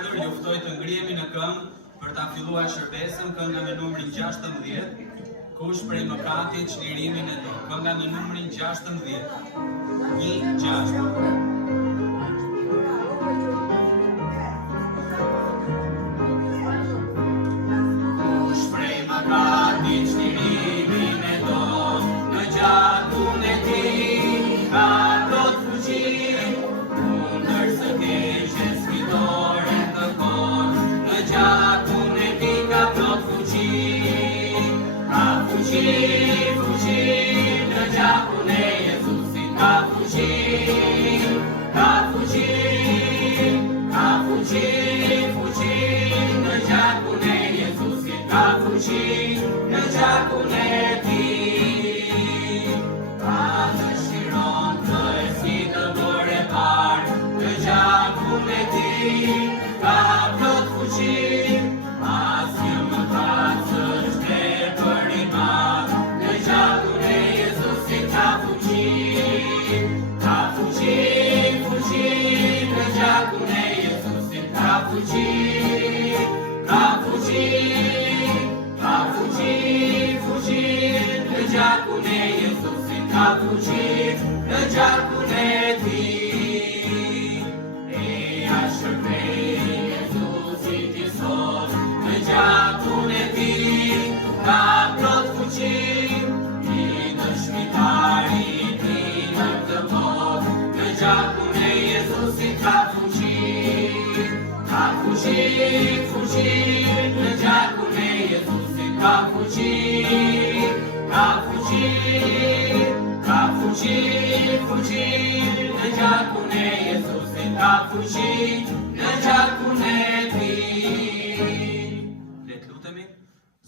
ardhur, ju ftoj të ngrihemi në këmbë për ta filluar shërbesën, kënga me numrin 16. Kush prej mëkatit çlirimin e do. Kënga me numrin 16. 1-6.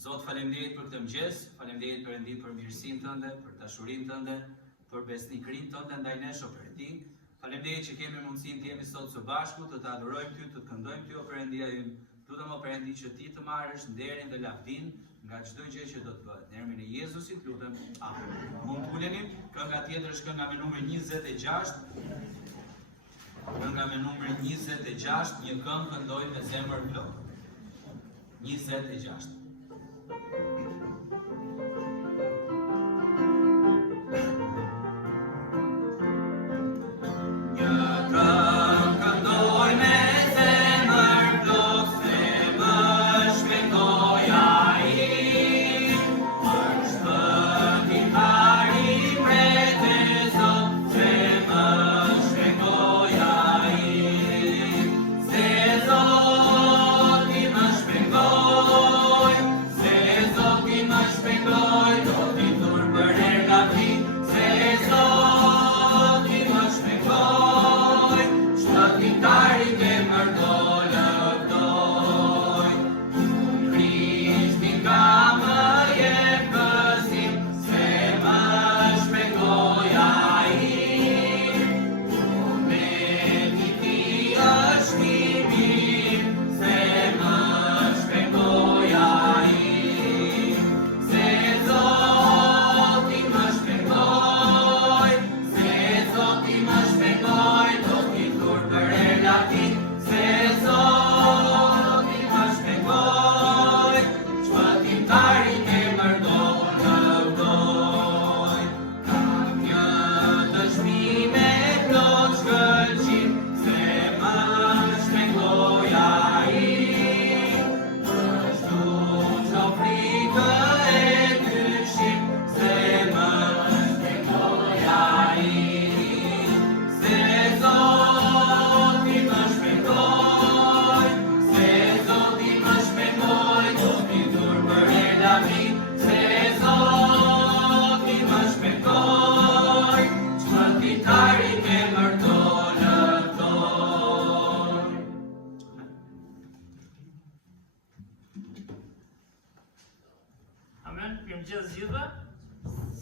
Zot, faleminderit për këtë mëngjes, faleminderit Perëndi për mirësinë tënde, për dashurinë tënde, për besnikërinë tënde ndaj nesh o Perëndi. Faleminderit që kemi mundësinë të jemi sot së bashku, të të adhurojmë ty, të të këndojmë ty o Perëndia ynë. Lutem o Perëndi që ti të marrësh nderin dhe lavdinë nga çdo gjë që do të bëhet. Në emrin e Jezusit lutem. Amen. Mund të uleni, kënga tjetër është kënga me numrin 26. Kënga me numrin 26, një këngë këndojmë me zemër plot. 26.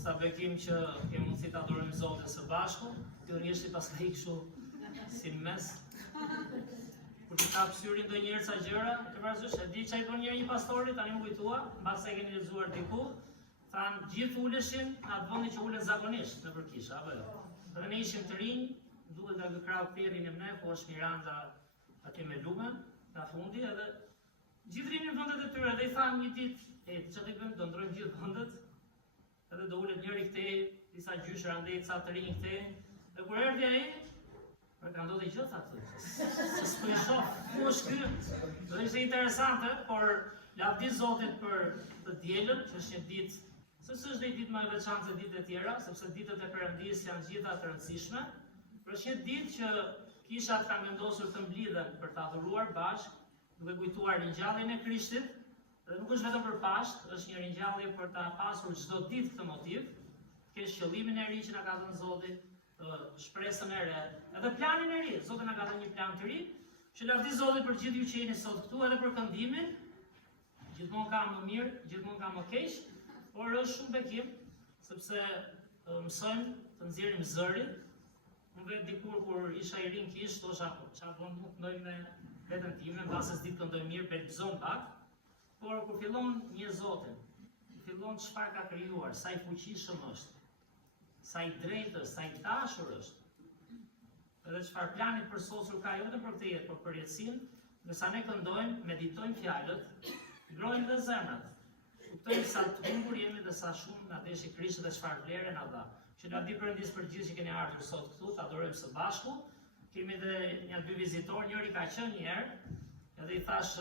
Sa bekim që kemi mundësi të adhurojmë Zotin së bashku, tyrisht pas ka ikë si mes. Kur të kap syrin ndonjëherë sa gjëra, të parasysh e di çai bën një pastori, tani më kujtua, mbas e keni lexuar diku, thanë gjithë uleshin atë vendi që ulen zakonisht nëpër kishë, apo jo. Dhe ne ishim të rinj, duhet ta krau thirrin e ne, ku është Miranda aty me lume, nga fundi, edhe gjithë rinin vendet e tyre, dhe i thanë një ditë, që të bëjmë, do ndrojmë gjithë vendet, edhe do ullet njëri këtej, disa gjyshra ndej, ca të rinj këtej, dhe kur erdhi ai, ka ndodhi gjithë atë, se s'po i shoh, ku është ky? Do ishte interesante, por lavdi Zotit për të dielën, që është një ditë, se s'është një ditë më e veçantë se ditët e tjera, sepse ditët e Perëndisë janë gjitha të rëndësishme, por është një ditë që kishat kanë vendosur të mblidhen për ta adhuruar bashkë, duke kujtuar ringjalljen e Krishtit, dhe nuk është vetëm për Pashkt, është një ringjallje për ta pasur çdo ditë këtë motiv, të kesh qëllimin e ri që na ka dhënë Zoti, shpresën e re, edhe planin e ri. Zoti na ka dhënë një plan të ri, që lavdi Zotit për gjithë ju që jeni sot këtu, edhe për këndimin. Gjithmonë ka më mirë, gjithmonë ka më keq, por është shumë bekim, sepse mësojmë të nxjerrim zërin. Unë vetë dikur kur isha i rinj kish, thosha çfarë bën nuk këndoj me veten time, mbase s'di të këndoj mirë, belgzon pak. Por kur fillon një Zotin, fillon çfarë ka krijuar, sa i fuqishëm është, sa i drejtë është, sa i dashur është, edhe çfarë plani përsosur ka jo vetëm për këtë jetë, por për jetësinë, nësa ne këndojmë, meditojmë fjalët, ngrojmë dhe zemrat, kuptojmë sa të humbur jemi dhe sa shumë na deshi Krishti dhe çfarë vlere na dha. Që na di Perëndis për gjithë që keni ardhur sot këtu, ta adorojmë së bashku. Kemi edhe një dy vizitor, njëri ka qenë një herë, edhe i thash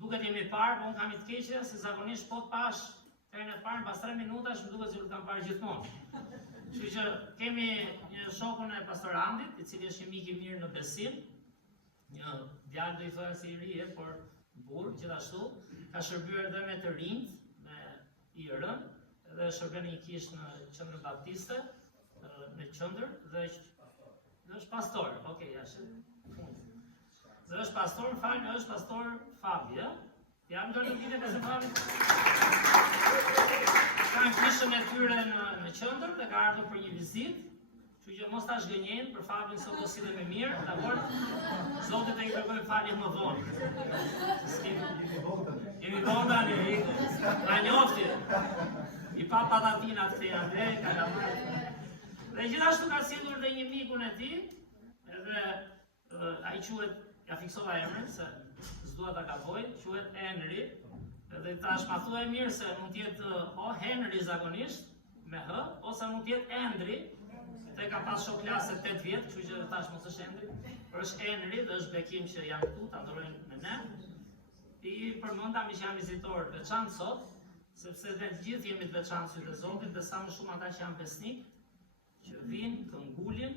duket jemi parë, po unë kam i të keqja, se zakonisht po të pash herën e parë, pas 3 minutash më duket se u kam parë gjithmonë. Kështu që kemi një shokun e pastor Andit, i cili është një mik i mirë në besim, një djalë do i thoya si i ri, por burr gjithashtu, ka shërbyer edhe me të rinjt, me IR-n, dhe shërben një kish në Qendrën Baptiste, në Qendër, dhe është pastor, okej, dhe është pastor, është pastor Fabi, jam nga nuk vite se Fabi. Kanë kishën e tyre në Qendër dhe ka ardhur për një vizitë, kështu që mos ta zgënjen për Fabin sot do sillemi mirë, dakor? Zoti do i kërkojë falje më vonë. Jemi vonë tani, na njofti. I pa patatinat këte janë dhe, kalamajt. Dhe gjithashtu ka sillur dhe një mikun e tij, edhe ai quhet, ja fiksova emrin se s'dua ta gaboj, quhet Henry. Edhe tash ma thuaj mirë se mund të jetë o Henry zakonisht me h, ose mund të jetë Endri. Te ka pas shok klase 8 vjet, kështu që tash mos është Endri, por është Henry dhe është bekim që janë këtu, ta ndrojnë me ne. I përmenda që janë vizitor veçantë sot, sepse ne të gjithë jemi të veçantë sytë e Zotit, dhe sa më shumë ata që janë besnik, që vinë, këngulin,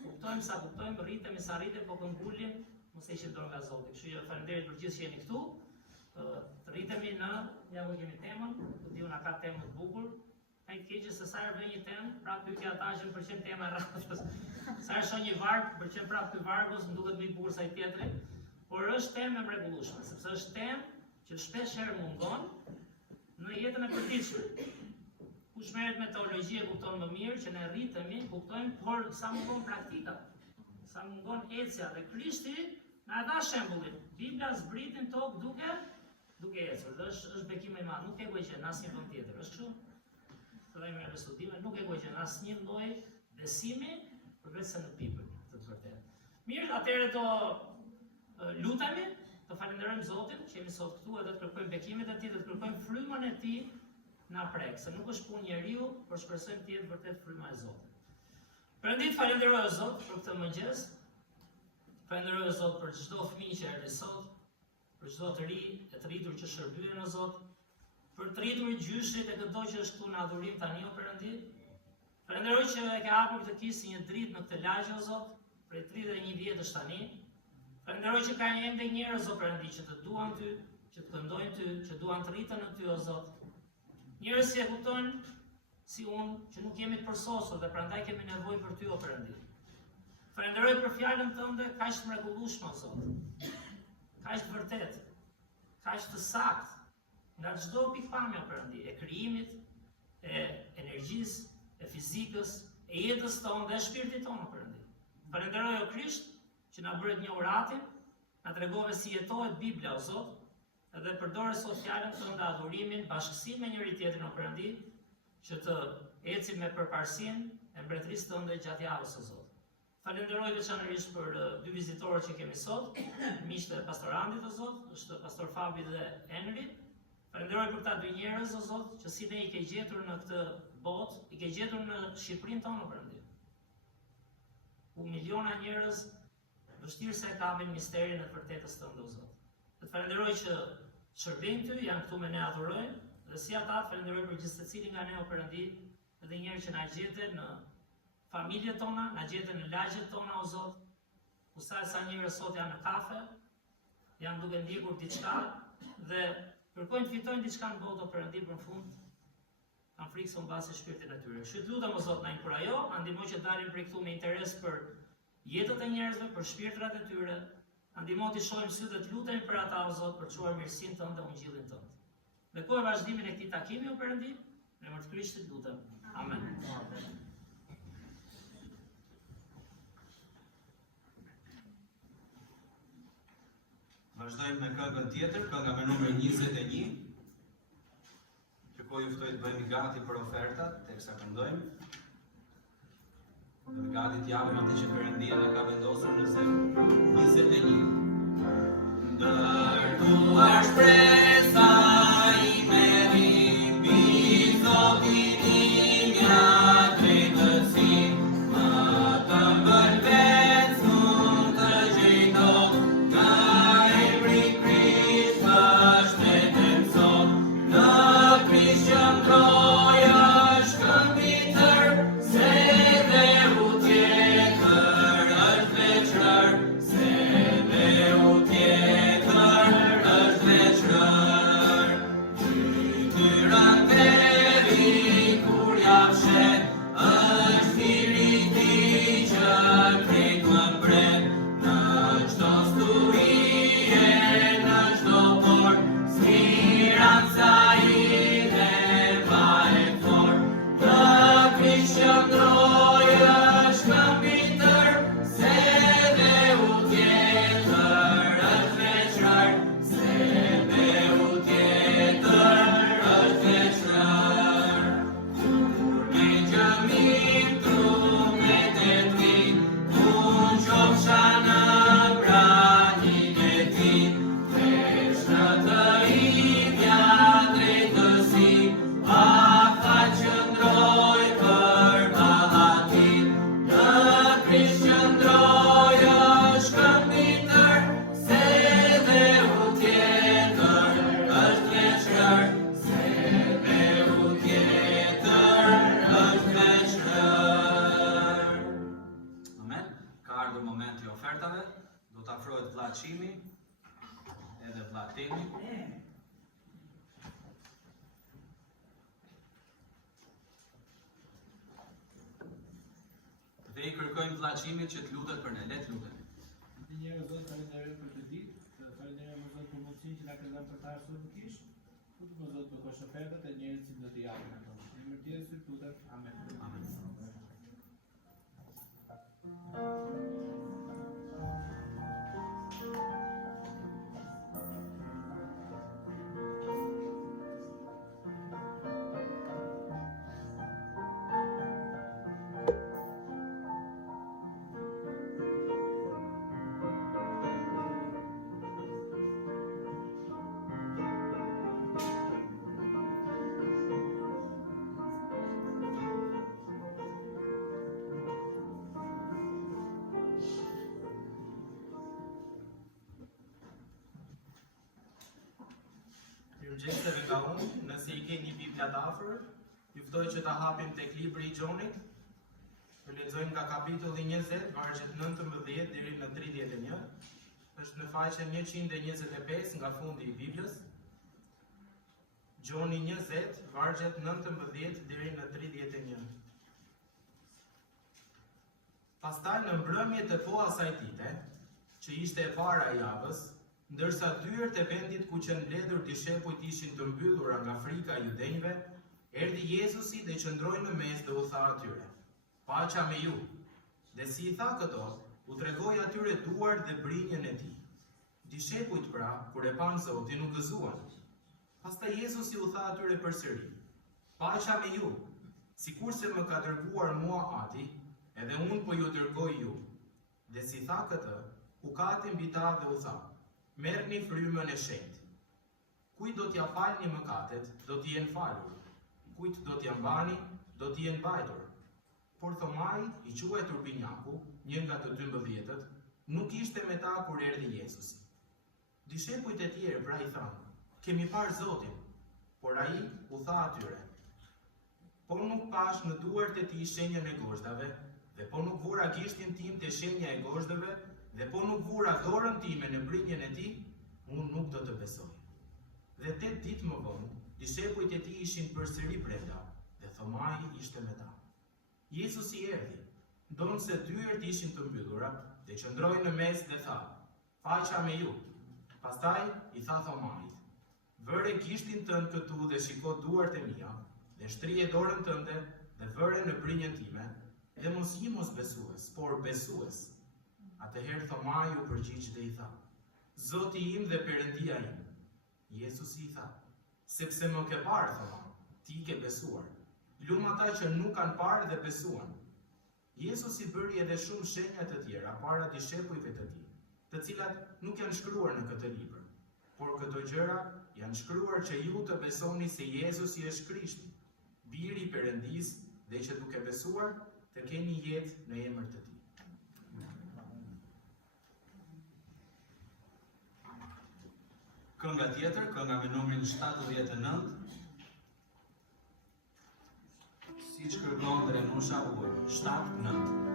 kuptojmë sa kuptojmë, rritemi sa rritem, po këngulin, mos e ishim dorë nga Zoti. Kështu që faleminderit për gjithë që jeni këtu. Të rritemi në, ja ku kemi temën, ku diu na ka temë të bukur. Ka i të keqë se sa herë vjen një temë, prapë pyetja ata që më pëlqen tema e radhës. Sa herë shoh një varg, pëlqen prapë ky vargus, më duket më i bukur se ai tjetri. Por është temë e mrekullueshme, sepse është temë që shpesh herë mungon në jetën e përditshme. Kush merret me teologji e kupton më mirë që ne rritemi, kuptojmë, por sa mungon praktika, sa mungon ecja dhe Krishti na dha shembullin. Bibla zbritin tokë duke ecur. Dhe është bekim i madh, nuk e kuaj që në asnjë vend tjetër. Është kështu. Dhe me studime nuk e kuaj që në asnjë lloj besimi përveç se në Bibël, të vërtetë. Mirë, atëherë do lutemi, të falenderojmë Zotin që jemi sot këtu edhe të kërkojmë bekimet e tij, dhe të kërkojmë frymën e tij na prek, se nuk është punë njeriu, por shpresojmë të jetë vërtet fryma e Zotit. Perëndit, falenderoj o Zot për këtë mëngjes. Falenderoj o Zot për çdo fëmijë që erdhi sot, për çdo të ri e të rritur që shërbyen o Zot, për të rritur gjyshit e çdo që është këtu në adhurim tani o Perëndit. Falenderoj që e ke hapur këtë kisë një dritë në këtë lagje o Zot, prej 31 vjetësh tani. Falenderoj që ka ende njerëz o Perëndit që të duan ty, që të këndojnë ty, që duan të rriten në ty o Zot. Njerëz që e kuptojnë si unë, që nuk jemi të përsosur dhe prandaj kemi nevojë për ty o Perëndit. Falenderoj për fjalën tënde kaq të mrekullueshme o Zot. Kaq të vërtetë, kaq të saktë, nga çdo pikpamje o Perëndit, e krijimit, e energjisë, e fizikës, e jetës tonë dhe e shpirtit tonë o Perëndit. Falenderoj o Krisht që na bëret një oratin, na tregove si jetohet Bibla o Zot, edhe përdore sot fjalën tënde, adhurimin, bashkësinë me njëri tjetrin o Perëndit, që të ecim me përparsinë e mbretërisë tënde gjatë javës o Zot. Falenderoj veçanërisht për dy vizitorët që kemi sot, miqtë e pastorandit o Zot, është pastor Fabi dhe Henry. Falenderoj për këta dy njerëz o Zot, që si ne i ke gjetur në këtë botë, i ke gjetur në Shqipërinë tonë o Perëndim. Ku miliona njerëz vështirë se kapin misterin e vërtetës tënde o Zot. Të falenderoj që shërbejnë ty, janë këtu me ne adhurojnë, dhe si ata falenderoj për gjithë secilin nga ne o Perëndim, edhe njerë që na gjete në familjet tona, na gjete në lagjet tona o Zot, ku sa njerëz sot janë në kafe, janë duke ndjekur diçka dhe kërkojnë të fitojnë diçka në botë o Perëndim, për në fund kanë frikë se humbasin shpirtin e tyre. Kështu lutem o Zot, na inkurajo, na ndihmo që dalim prej këtu me interes për jetët e njerëzve, për shpirtrat e tyre, na ndihmo të shohim sy dhe të lutemi për ata o Zot, për të çuar mirësinë tënde dhe ungjillin tënd. Bekoj vazhdimin e këtij takimi o Perëndim, në emër të Krishtit lutem. Amen. Vazhdojmë me këngën tjetër, kënga me numër 21. Kërkoj ju ftoj të bëhemi gati për ofertat, teksa këndojmë. Bëhemi gati të japim atë që Perëndia na ka vendosur në zemër. 21. Ndërtuar shpresa ime mbi Zotin imja drejtësi, më të bën vetë mund të gjejto, nga emri Krisht më shtetem sot, në Krisht qëndroj shkëmbitër, se dheu tjetër është veçrar, se dheu tjetër është veçrar. Tyran deri kur japshet, është hiri I Tij që krejt më mbret, në çdo sturie, në çdo port, speranca ime varet fort, në Krisht qëndroj shkëmbitër, se dheu tjetër është veçrar, se dheu tjetër është veçrar. Kur me gjëmim trumet e Tij, unë qofsha në branin e Tij, veç në të imja drejtësi, afat qëndroj përballa Tij, në Krisht qëndroj shkëmbitër, se dheu tjetër është veçrar, se dheu tjetër është veçrar. Amen. Ka ardhur momenti I ofertave, do të afrohet vlla Çimi, edhe vlla Temi. Dhe I kërkojmë vlla Çimit që të lutet për ne, le të lutem. Të njerë Zot, falenderoj për të ditë, falenderoj më Zot për mundësinë që na ke dhënë për të ardhur në kish. Lutem më Zot për kosh ofertat e njerëzit që do të japin ato. Në emër të Jezusit lutem. Amen. Amen. Mirëmëngjeseve nga unë, nëse I keni një Biblia të afër, ju ftoj që ta hapim tek libri I Gjonit. Të lexojmë nga kapitulli 20, vargjet 19 deri në 31. Është në faqen 125 nga fundi I Biblës. Gjoni 20, vargjet 19 deri në 31. Pastaj në mbrëmje të po asaj dite, që ishte e para e javës, ndërsa dyert e vendit ku që mbledhur dishepujt ishin të mbyllura nga frika e judenjve, erdhi Jezusi dhe qëndroi në mes dhe u tha atyre: "Paqja me ju." Dhe si I tha këto, u tregoi atyre duart dhe brinjën e Tij. Dishepujt pra, kur e panë Zotin, u gëzuan. Pastaj Jezusi u tha atyre përsëri: "Paqja me ju, sikurse më ka dërguar mua Ati, edhe unë po ju dërgoj ju. Dhe si tha këtë, u kati mbi ta dhe u tha, merrni frymën e shenjtë. Kujt do t'ja falni mëkatet, do t'i jenë falur. Kujt do t'ja mbani, do t'i jenë mbajtur. Por Thomai, i quajtur Binjaku, një nga të 12-tët, nuk ishte me ta kur erdhi Jezusi. Dishepujt e tjerë pra i thanë, kemi parë Zotin, por ai u tha atyre, po nuk pash në duart e tij shenjën e gozhdave, dhe po nuk vura gishtin tim te shenja e gozhdave, dhe po nuk vura dorën time në brinjën e tij, unë nuk do të besoj. Dhe 8 ditë më vonë, dishepujt e tij ishin përsëri brenda, dhe Thomai ishte me ta. Jezusi erdhi, ndonse dyert ishin të mbyllura, dhe qëndroi në mes dhe tha, paqja me ju. Pastaj i tha Thomait, vëre gishtin tënd këtu dhe shiko duart e mia, dhe shtrije dorën tënde dhe vëre në brinjën time, dhe mos je mosbesues, por besues. Atëherë Thomai u përgjigj dhe i tha, Zoti im dhe Perëndia im. Jezusi i tha, sepse më ke parë, Thomai, ti ke besuar. Lum ata që nuk kanë parë dhe besuan. Jezusi bëri edhe shumë shenja të tjera para dishepujve të tij, të cilat nuk janë shkruar në këtë libër. Por këto gjëra janë shkruar që ju të besoni se Jezusi është Krishti, biri i Perëndisë, dhe që duke besuar të keni jetë në emër të tij. Kënga tjetër, kënga me numrin 79, siç kërkon Renusha Ullur, 79.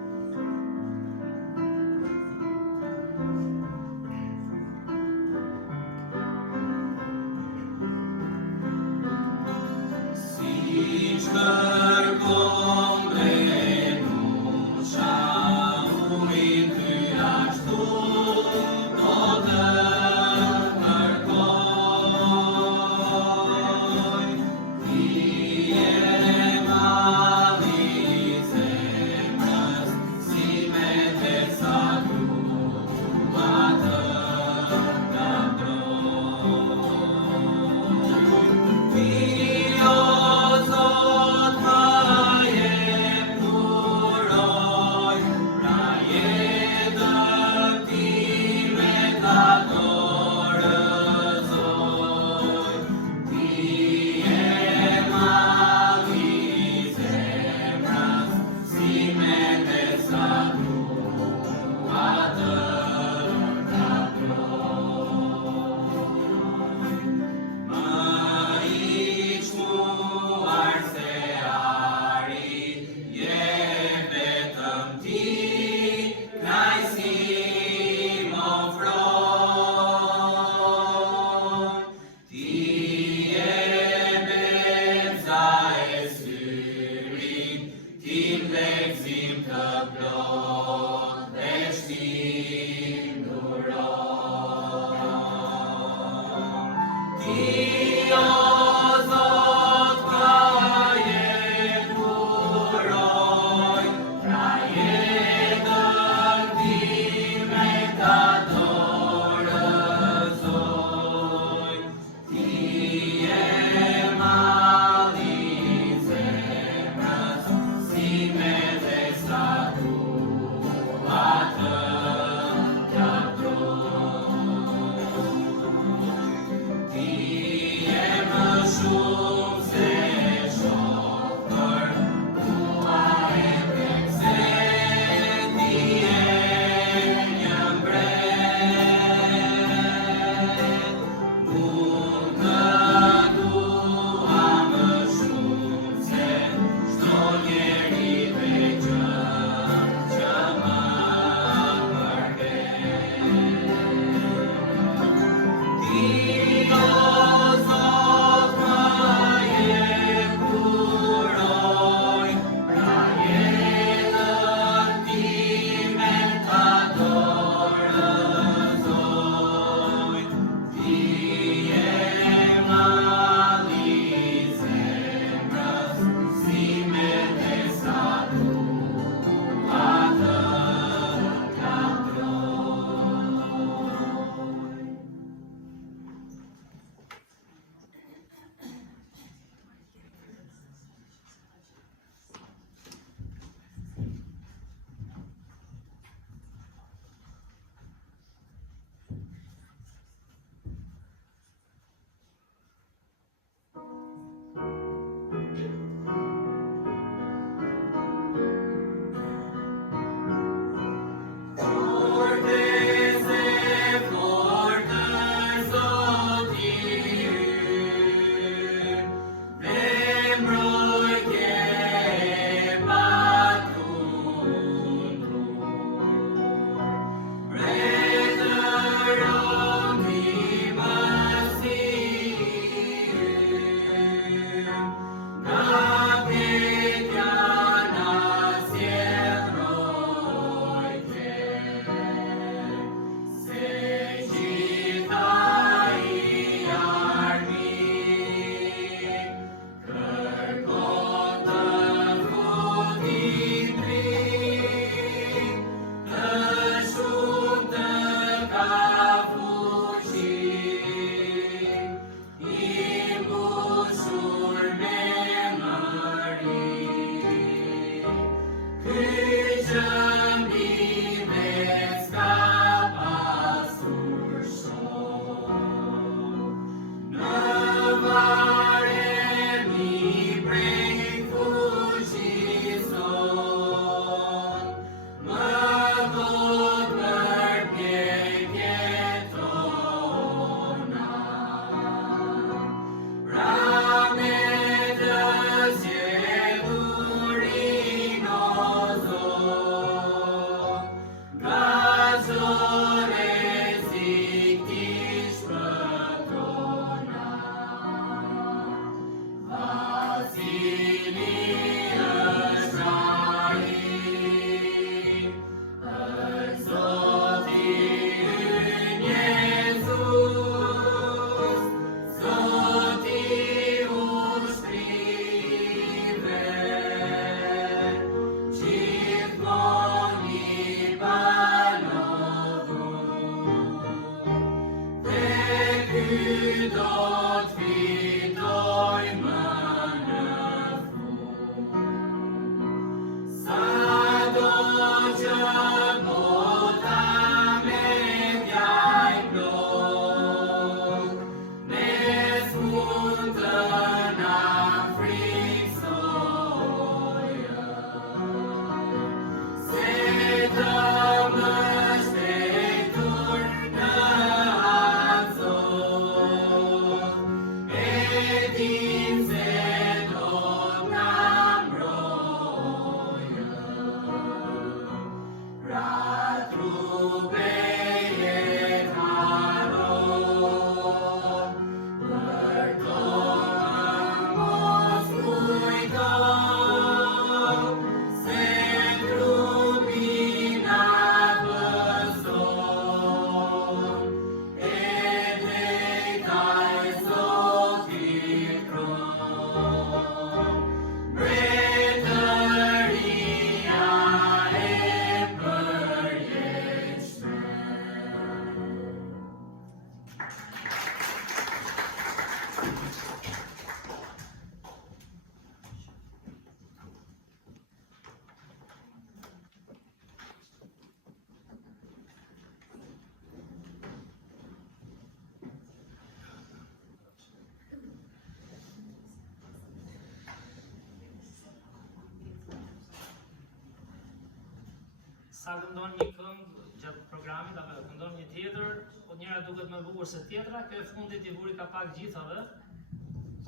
sa këndon një këngë gjatë programit, apo këndon një tjetër, po njëra duket më bukur se tjetra, kjo e fundit i vuri ka pak gjithave,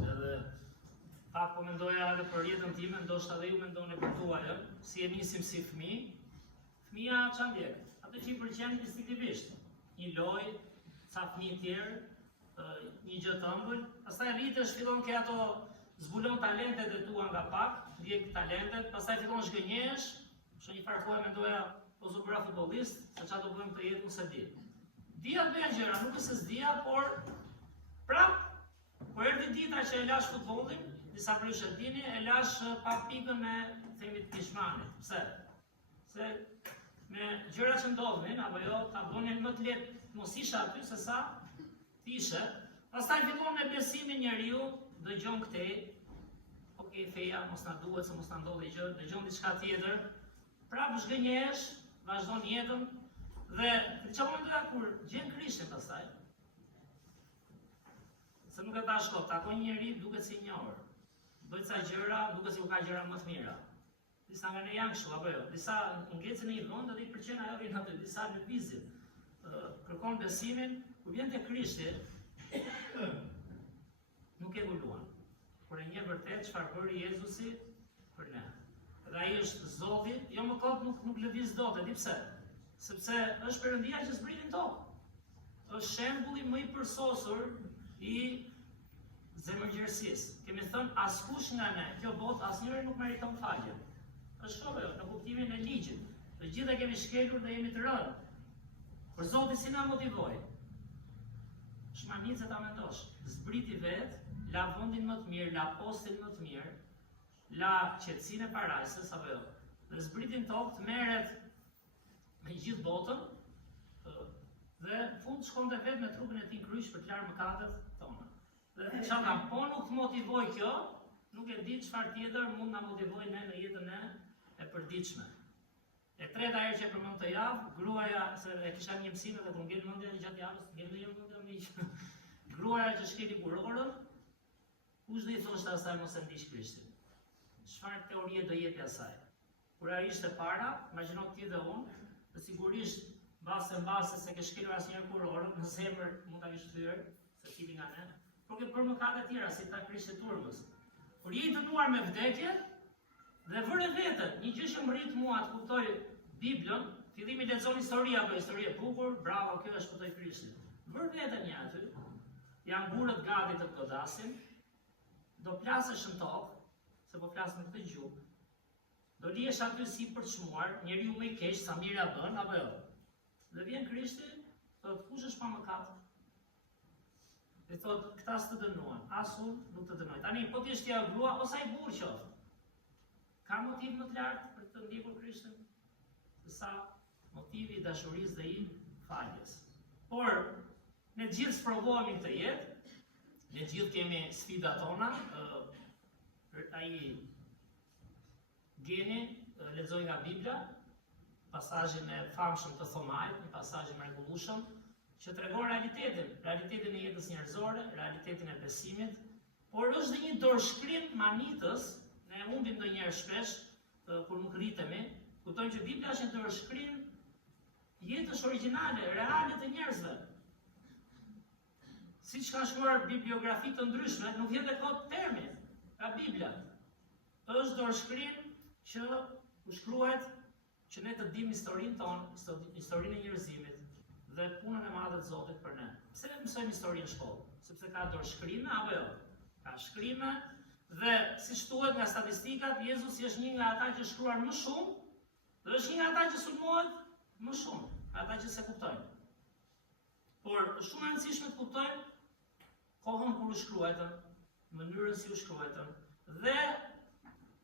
edhe pak po mendoja edhe për jetën time, ndoshta edhe ju mendoni për tuajën, si e nisim si fëmijë. Fëmia çfarë ndjek? Ato që i pëlqen instinktivisht. Një lojë, ca fëmijë tjerë, një gjë të ëmbël, pastaj rritesh, fillon ke ato zbulon talentet e tua nga pak, ndjek talentet, pastaj fillon zgënjehesh, që një farë kohë mendoja, po zë bëra futbollist, se çfarë do bëjmë të jetë unë se di. Dija të bëja gjëra, nuk e se s'dija, por prap, kur erdhi dita që e lash futbollin, disa prej e dini, e lash pa pikën me themi të kishmanit. Pse? Se me gjëra që ndodhin, apo jo, ta bënin më të lehtë mos isha aty se sa të ishe. Pastaj fillon me besimin njeriu, dëgjon këtej, ok, feja, mos na duhet se mos na ndodhi gjë, dëgjon diçka tjetër, prapë zgënjehesh, vazhdon jetën dhe çfarë mendoja kur gjen Krishtin pastaj? Se nuk e ta shkop, takon një njeri duket si njohur. Bëjt sa gjëra, duket si u ka gjëra më të mira. Disa nga ne janë kështu, apo jo? Disa ngecën në një vend dhe i pëlqen ajo rinë aty, disa lëvizin. Kërkon besimin, kur vjen te Krishti, nuk e luan. Por e njeh vërtet çfarë bëri Jezusi për ne. Dhe ai është Zoti, jo më kot nuk lëviz dot, e di pse? Sepse është Perëndia që zbritin tokë. Është shembulli më i përsosur i zemërgjërësisë. Kemi thënë askush nga ne, kjo botë asnjëri nuk meriton falje. Është kështu, në kuptimin e ligjit. Të gjithë e kemi shkelur dhe jemi të rënë. Por Zoti si na motivoi? Shmanicë ta mendosh. Zbriti vetë, la vendin më të mirë, la postin më të mirë, la qetësinë e parajsës, apo jo. Dhe zbritin tokë të merret me gjithë botën, dhe në fund shkonte vetë me trupin e tij kryq për të larë mëkatet tona. Dhe çfarë po nuk të motivoj kjo, nuk e di çfarë tjetër mund na motivojë ne në jetën e përditshme. E treta herë që përmend të javë, gruaja, se e kisha një mësim edhe kur ngel mendja gjatë javës, ngel mendja miq. Gruaja që shkeli kurorën, kush do i thoshte asaj mos e ndiq Krishtin? Çfarë teorie do jepi asaj? Kur ai ishte para, imagjino ti dhe unë, dhe sigurisht mbase se ke shkelur asnjëherë kurorën, në zemër mund ta kesh thyer, se tipi nga ne. Por ke për mëkate tjera, si ta Krishtit turmës. Kur je i dënuar me vdekje, dhe vëre vetën, një gjë që më rrit mua të kuptoj Biblën, fillimi lexon histori apo histori e bukur, bravo, kjo është kuptoj Krishtin. Vër vetën një aty, janë burët gati të godasin, do plasësh në tokë, se po flas në këtë gjuhë. Do lihesh aty si për çmuar, njeriu më i keq sa mira bën apo jo. Dhe vjen Krishti, thotë kush është pa mëkat? Dhe thotë këta s'të dënuan, as unë nuk të dënoj. Tani po ti je grua ose ai burr qoftë. Ka motiv më të lartë për të ndjekur Krishtin? Se sa motivi i dashurisë dhe i faljes. Por ne gjithë sprovohemi këtë jetë, ne gjithë kemi sfidat tona, ai Geni lexoi nga Bibla, pasazhin e famshëm të Thomait, një pasazh i mrekullueshëm, që tregon realitetin e jetës njerëzore, realitetin e besimit, por është dhe një dorëshkrim manitës, ne humbim ndonjëherë shpesh kur nuk rritemi, kuptojmë që Bibla është një dorëshkrim jetës origjinale, reale të njerëzve. Siç kanë shkruar bibliografi të ndryshme, nuk vjen dhe kot termi nga Bibla. Është dorëshkrim që u shkruhet që ne të dimë historinë tonë, historinë e njerëzimit dhe punën e madhe të Zotit për ne. Pse ne mësojmë historinë në shkollë? Sepse ka dorëshkrime apo jo? Ka shkrime dhe siç thuhet nga statistikat, Jezusi është një nga ata që shkruan më shumë dhe është një nga ata që sulmohet më shumë, nga ata që se kuptojnë. Por është shumë e rëndësishme të kuptojmë kohën kur u shkruajtën, mënyrën si u shkruajtën dhe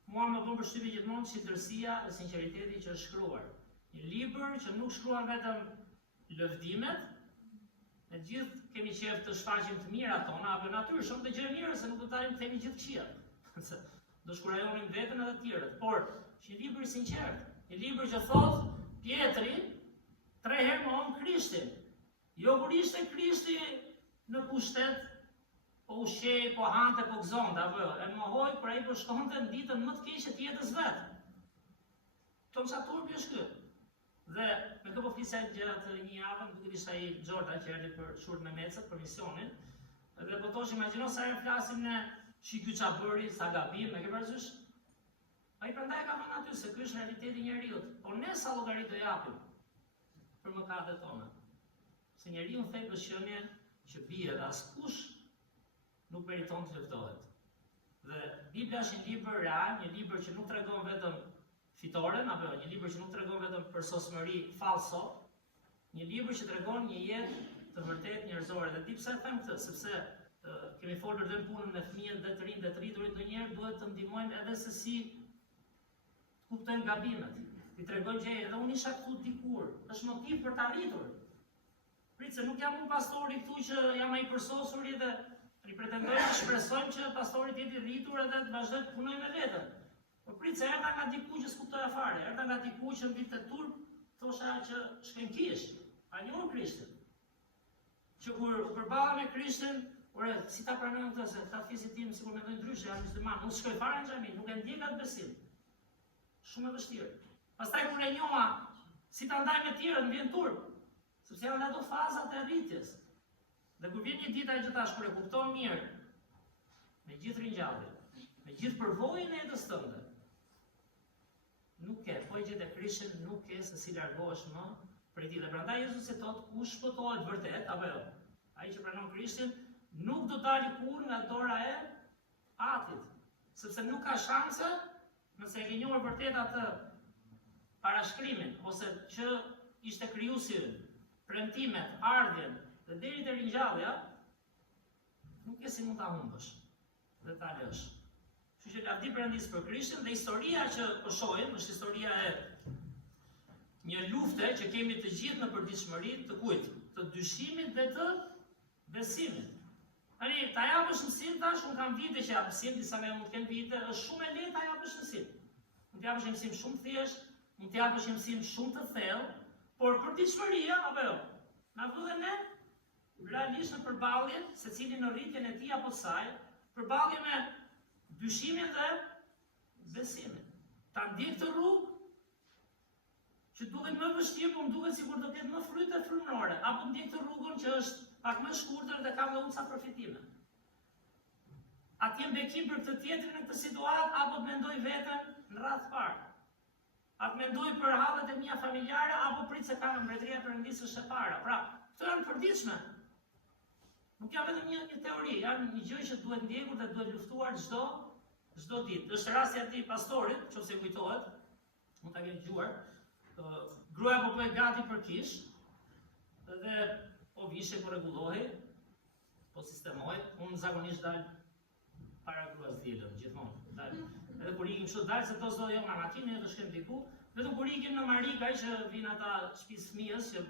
mua më bën përshtypje gjithmonë qetësia dhe sinqeriteti që është shkruar. Një libër që nuk shkruan vetëm lëvdimet, ne gjithë kemi qejf të shfaqim të mirat tona, apo natyrshëm të gjë mirë, se nuk do të arrim të themi gjithë këqija. Do shkurajonim veten edhe të tjerët, por që një libër i sinqert, një libër që thotë Pietri 3 herë mohon Krishtin. Jo kur ishte Krishti në pushtet, po ushqej, po hante, po gëzonte, apo e mohoi kur ai po shkonte në ditën më të keqe të jetës vet. Tom sa turpi është ky. Dhe me këpo flisja gjatë një javën, duke ishte ai Gjorda që erdhi për shurt me mecët, për misionin, dhe po tosh imagjino sa herë flasim ne shi ky ça bëri, sa gabim, e ke parasysh? Ai prandaj ka thënë aty se ky është realiteti i njeriu. Po ne sa llogari do japim për mëkatet tona. Se njeriu thej bëshëmje që bie dhe askush nuk meriton të luftohet. Dhe Bibla është një libër real, një libër që nuk tregon vetëm fitoren, apo një libër që nuk tregon vetëm për sosmëri falso, një libër që tregon një jetë të vërtet njerëzore. Dhe di pse them këtë, sepse kemi folur dhe në punën me fëmijët dhe të rinj dhe të rriturit, ndonjëherë duhet të ndihmojmë edhe se si kuptojnë gabimet. I tregojnë gjë, edhe unë isha këtu dikur, është motiv për të arritur. Prit se nuk jam unë pastori këtu që jam ai përsosuri dhe i pretendojmë të shpresojmë që pastori të jetë i rritur edhe të vazhdoj të punoj me veten. Po prit se erdha nga diku që s'kuptoja fare, erdha nga diku që mbi të turp thosha që shkenkish, a njohur Krishtin. Që kur u përballa me Krishtin, ore, si ta pranojmë këtë se ta fizit tim sikur mendojnë ndryshe, janë musliman, unë shkoj fare në xhami, nuk e ndjek atë besim. Shumë e vështirë. Pastaj kur e njoha, si ta ndaj me tjerët, më vjen turp, sepse janë ato fazat e rritjes. Dhe kur vjen një ditë ai që tash kur e kupton mirë, me gjithë ringjalljen, me gjithë përvojën e jetës tënde, nuk ke, po e gjetë Krishtin, nuk ke se si largohesh më prej tij. Dhe prandaj Jezusi thotë, kush shpëtohet vërtet, apo jo? Ai që pranon Krishtin nuk do dalë kurrë nga dora e atit, sepse nuk ka shanse nëse e ke njohur vërtet atë parashkrimin, ose që ishte krijuesi, premtimet, ardhjen dhe deri te ringjallja, nuk ke si mund ta humbësh dhe ta lësh. Kështu që lavdi Perëndis për Krishtin dhe historia që po shohim është historia e një lufte që kemi të gjithë në përditshmëri të kujt? Të dyshimit dhe të besimit. Tani, ta japësh mësim tash, unë kam vite që jap mësim, disa nga mund të kenë vite, është shumë e lehtë ta japësh mësim. Mund të japësh një mësim shumë thjesht, mund të japësh një mësim shumë të thellë, por përditshmëria, apo jo, na vëllë ne realisht në përballje, secili në rritjen e tij apo saj, përballje me dyshimin dhe besimin. Ta ndjek të rrugë që duket më vështirë, por më duket sikur do ketë më fryte frymërore, apo ndjek të rrugën që është pak më shkurtër dhe ka më unë sa përfitime. A t'jem bekim për këtë tjetrin në këtë situatë, apo të mendoj veten në radhë parë? A të mendoj për hallet e mia familjare, apo prit se ka mbretëria e Perëndisë është e para? Pra, këto janë përditshme. Nuk janë vetëm një teori, janë një gjë që duhet ndjekur dhe duhet luftuar çdo ditë. Është rasti aty pastorit, nëse kujtohet, mund ta keni dëgjuar. Gruaja po bëhet gati për kish, dhe po vishe, po rregullohej, po sistemohej. Unë zakonisht dal para gruas dielën, gjithmonë. Dal. Edhe kur ikim kështu dal se do s'do jo nga makinë, do shkem diku. Vetëm kur ikim në Marikaj që vinë ata shtëpisë fëmijës që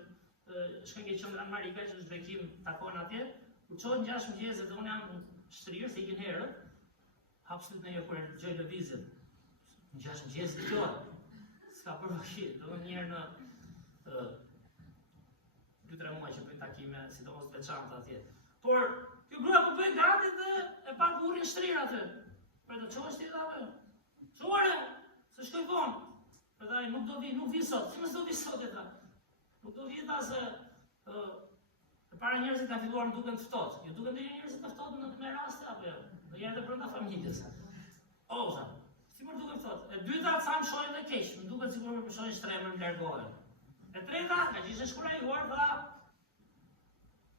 shkojnë ke qendra në Marikaj që është bekim takon atje. Kur çohet 6 mëngjes dhe unë jam shtrirë se ikin herët, absolut në jo kur dëgjoj lëvizjen. 6 mëngjes dëgjohet. S'ka bërë vështirë, do një herë në 2-3 muaj që bëjnë takime, sidomos të veçanta atje. Por ky grua po bëj gati dhe e pa burrin shtrirë atë. Për të çohesh ti apo? Çore, se shkoj vonë. Prandaj nuk do vi, nuk vi sot. Si më do vi sot eta? Nuk do vi ta se e para njerëzit kanë filluar të duken të ftohtë. Ju duken ndonjë njerëz të ftohtë në raste apo jo? Do janë të brenda familjes. Oza. Si më duket ftohtë. E dyta sa më shohin të keq, më duket sikur më shohin shtremër më largohen. E treta, nga që ishte shkurajuar, tha,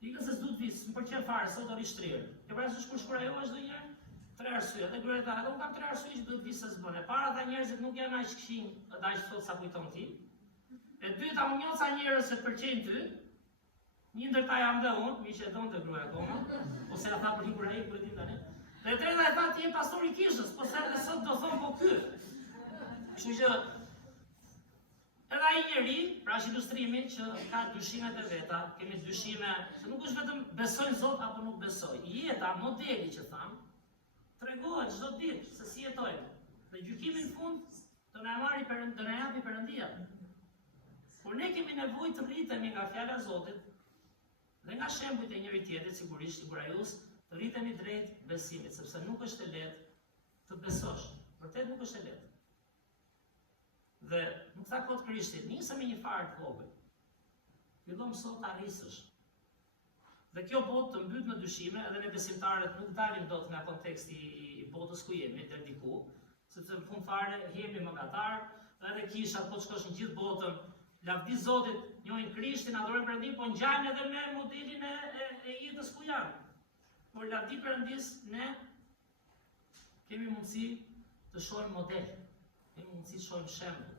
ikën se s'du t'vis, më pëlqen fare, sot do ri shtrirë. Ke parasysh kur shkurajohesh ndonjëherë? 3 arsye, dhe gruaja tha, edhe unë kam 3 arsye që duhet t'vis se s'bën. E para tha njerëzit nuk janë aq këshin, aq sot sa kujton ti. E dyta, unë njoh ca njerëz që të pëlqejnë ty. Një ndër ta jam dhe unë, mi që e donte gruaja akoma, ose ja tha për hikur ai, kur e din tani. Dhe e treta e tha ti je pastor i kishës, po se sot do thon po ky. Kështu që edhe ai njeri, pra është ilustrimi që ka dyshimet e veta, kemi dyshime, se nuk është vetëm besojnë Zot apo nuk besoj. Jeta, modeli që tham, tregohet çdo ditë se si jetojmë. Dhe gjykimin në fund do na marri do na japi Perëndia. Por ne kemi nevojë të rritemi nga fjala e Zotit dhe nga shembujt e njëri tjetrit, sigurisht sigurajus, të rritemi drejt besimit, sepse nuk është e lehtë të besosh. Vërtet nuk është e lehtë. Dhe nuk tha kot Krishti, nisë me një farë të vogël. Fillon sot ta rrisësh. Dhe kjo botë të mbyt në dyshime, edhe ne besimtarët nuk dalim dot nga konteksti i botës ku jemi, deri diku, sepse në fund fare jemi mëkatar, edhe kishat po të shkosh në gjithë botën, lavdi Zotit, njohin Krishtin, adhurojnë Perëndin, po ngjajnë edhe me modelin e jetës ku janë. Por lavdi Perëndis, ne kemi mundësi të shohim model, kemi mundësi të shohim shembull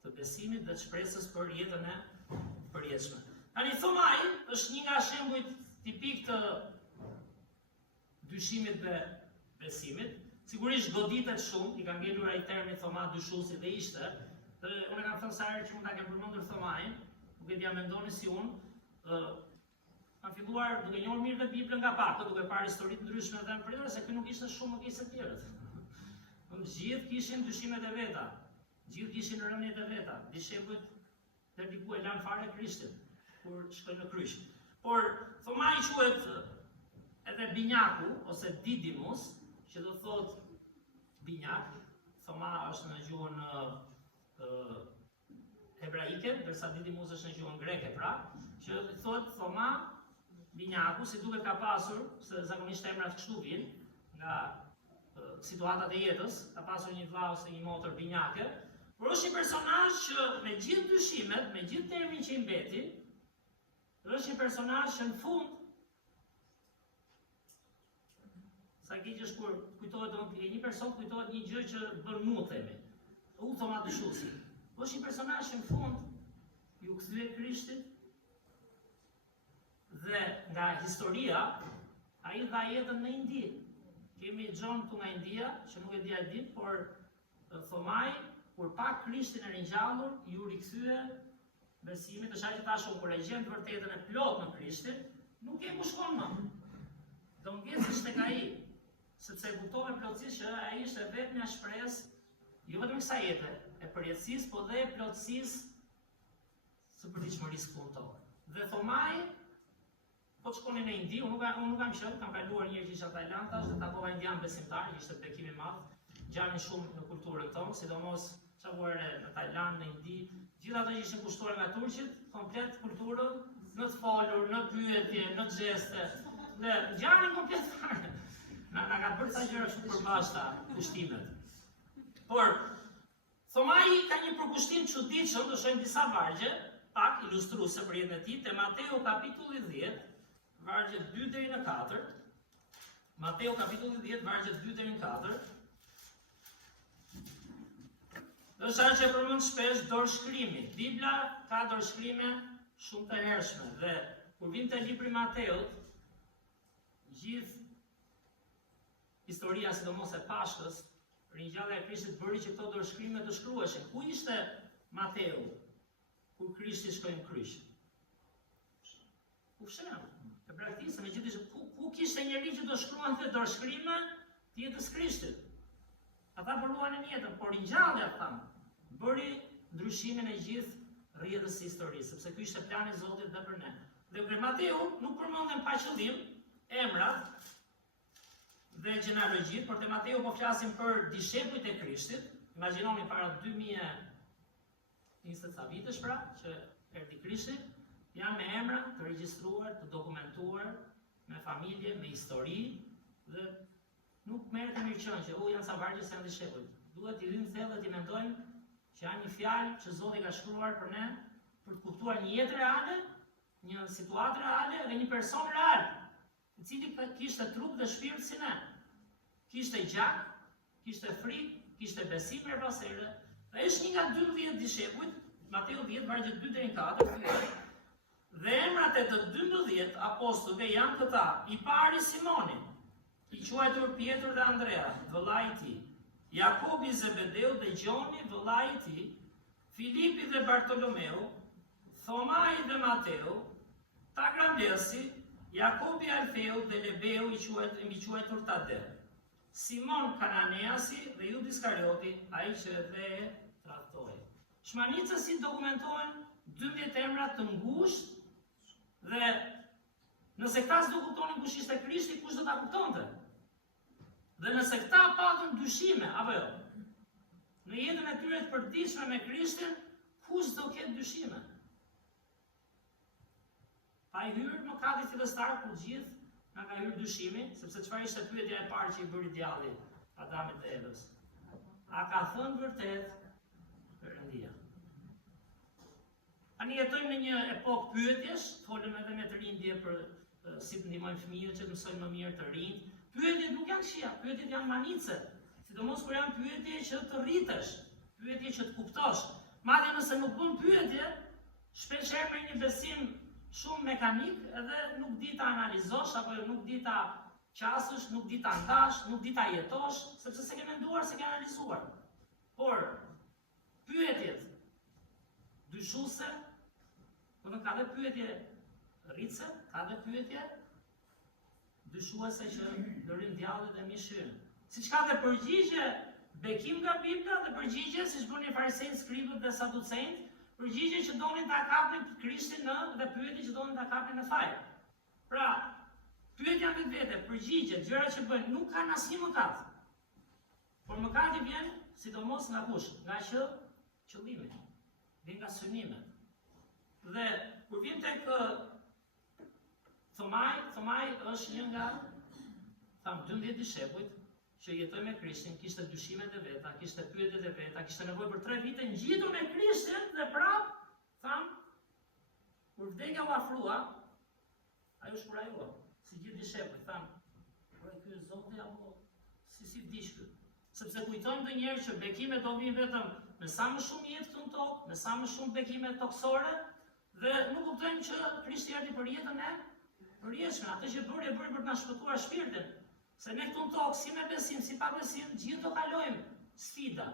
të besimit dhe të shpresës për jetën e përjetshme. Tani Thomai është një nga shembujt tipik të dyshimit dhe besimit. Sigurisht goditet shumë, i ka ngelur ai termi Thoma dyshuesi dhe ishte. Dhe unë kam thënë sa herë që mund ta kem përmendur Thomain, nuk e di a mendoni si unë, kam filluar duke njohur mirë dhe Biblën nga pak, duke parë histori të ndryshme dhe më pritën se ky nuk ishte shumë më keq se tjerët. Gjithë kishin dyshimet e veta, gjithë kishin rënjet e veta, dishepujt deri diku e lanë fare Krishtin kur shkoi në kryq. Por Thomai quhet edhe binjaku ose Didymus, që do thotë binjak. Thoma është në gjuhën hebraike, ndërsa Didymus është në gjuhën greke, pra, që thotë Thoma binjaku, si duket ka pasur, se zakonisht emrat kështu vijnë nga situatat e jetës, ka pasur një vlla ose një motër binjake, por është një personazh që me gjithë dyshimet, me gjithë termin që i mbeti, është një personazh që në fund sa keq kur kujtohet një person kujtohet një gjë që bën mu themi. U Thoma dyshuesi. Po është një personazh që në fund ju kthye Krishtit dhe nga historia ai dha jetën në Indi. Kemi John këtu nga India, që nuk e di a e dit, por Thomai kur pa Krishtin e ringjallur, ju rikthye besimit, është ai që tash kur e gjen të vërtetën e plot në Krishtin, nuk e ku shkon më. Do ngjesësh tek ai, sepse e kuptove plotësisht që ai ishte vetëm një shpresë, jo vetëm kësaj jete, e përjetësisë, po dhe e plotësisë së përditshmërisë punëtore. Dhe Thomai, po të shkonin në Indi, unë nuk kam qenë, kam kaluar një herë që isha në Tajland, tash dhe takova indian besimtar, që ishte bekim i madh, gjanin shumë në kulturën tonë, sidomos çavuar në Tajland, në Indi, gjithë ato që ishin kushtuar nga turqit, komplet kulturën, në të folur, në pyetje, në xheste, dhe gjanin komplet fare. Na ka bërë sa gjëra shumë përbashkëta kushtimet. Por Thomai ka një përkushtim çuditshëm, do shohim disa vargje, pak ilustruese për jetën e tij, te Mateu kapitulli 10, vargjet 2 deri në 4. Mateu kapitulli 10, vargjet 2 deri në 4. Është ajo që përmend shpesh dorëshkrimi. Bibla ka dorëshkrime shumë të hershme dhe kur vjen te libri i Mateut, gjithë historia sidomos e Pashkës, ringjallja e Krishtit bëri që këto dorëshkrime të shkruheshin. Ku ishte Mateu kur Krishti shkoi në kryq? Ku shënë? E praktikisë, megjithatë ku kishte njëri që do shkruante dorëshkrime të jetës Krishtit? Ata përruan në jetën, por ringjallja thamë, bëri ndryshimin e gjithë rrjedhës së historisë, sepse ky ishte plani i Zotit dhe për ne. Dhe kur Mateu nuk përmenden pa qëllim emrat dhe gjenealogjitë, por te Mateu po flasim për dishepujt e Krishtit. Imagjinoni para 2020 ca vitesh pra, që erdhi Krishti, janë me emra të regjistruar, të dokumentuar, me familje, me histori, dhe nuk merret e mirëqenie që janë ca vargje se janë dishepujt. Duhet i rinë thellë dhe t'i mendojmë që janë një fjalë që Zoti ka shkruar për ne, për të kuptuar një jetë reale, një situatë reale dhe një person real, i cili kishte trup dhe shpirt si ne. Kishte gjak, kishte frikë, kishte besim her pas here, dhe është një nga 12 dishepujt, Mateu 10, vargjet 2 deri në 4, dhe emrat e të 12 apostujve janë këta: i pari Simoni, i quajtur Pjetër dhe Andrea, vëllai i tij, Jakobi Zebedeu dhe Gjoni, vëllai i tij, Filipi dhe Bartolomeu, Thomai dhe Mateu, Tagrambesi, Jakobi Alfeu dhe Lebeu, i quajtur Tadeu, Simon Kananeasi dhe Judi Iskarioti, ai që edhe e tradhtoi. Shmanicësi dokumentohen 12 emra të ngushtë dhe nëse këta s'do kuptonin kush ishte Krishti, kush do ta kuptonte? Dhe nëse këta patën dyshime, apo jo, në jetën e tyre të përditshme me Krishtin, kush do ketë dyshime? Pa i hyrë mëkati fillestar ku gjithë na ka hyrë dyshimi, sepse çfarë ishte pyetja e parë që i bëri djalli Adamit dhe Evës? A ka thënë vërtet Perëndia? Tani jetojmë në një epokë pyetjesh, folëm edhe me të rindje për si të ndihmojmë fëmijët që të mësojnë më mirë të rinj. Pyetjet nuk janë këshia, pyetjet janë manice, sidomos kur janë pyetje që të rritesh, pyetje që të kuptosh. Madje nëse nuk bën pyetje, shpeshherë me një besim shumë mekanik edhe nuk di ta analizosh apo nuk di ta qasësh, nuk di ta ndash, nuk di ta jetosh, sepse se ke menduar, se ke analizuar. Por pyetjet dyshuese, do të ka dhe pyetje rritse, ka dhe pyetje dyshuese që lërin djallit dhe mishirën. Siç ka dhe përgjigje bekim nga Bibla dhe përgjigje siç bënin farisejt, skribët dhe saducejt, përgjigje që donin ta kapnin Krishtin në dhe pyetje që donin ta kapnin në faj. Pra, pyetja vetvete, përgjigje, gjëra që bëjnë nuk kanë asnjë mëkat. Por mëkati vjen sidomos nga kush? Nga qëllimi, vjen nga synimet. Dhe kur vjen tek Thomai është një nga 12 dishepujt që jetoi me Krishtin, kishte dyshimet e veta, kishte pyetjet e veta, kishte nevojë për 3 vite ngjitur me Krishtin dhe prap kur vdekja u afrua, ai u shprehua, si gjithë dishepujt, por ky është Zoti apo si vdiq ky? Sepse kujtojmë ndonjëherë që bekimet do vinë vetëm me sa më shumë jetë këtu në tokë, me sa më shumë bekime toksore, dhe nuk kuptojmë që Krishti erdhi për jetën e përjetshme, atë që bëri për të na shpëtuar shpirtin. Se ne këtu në tokë, si me besim, si pa besim, gjithë do kalojmë sfida.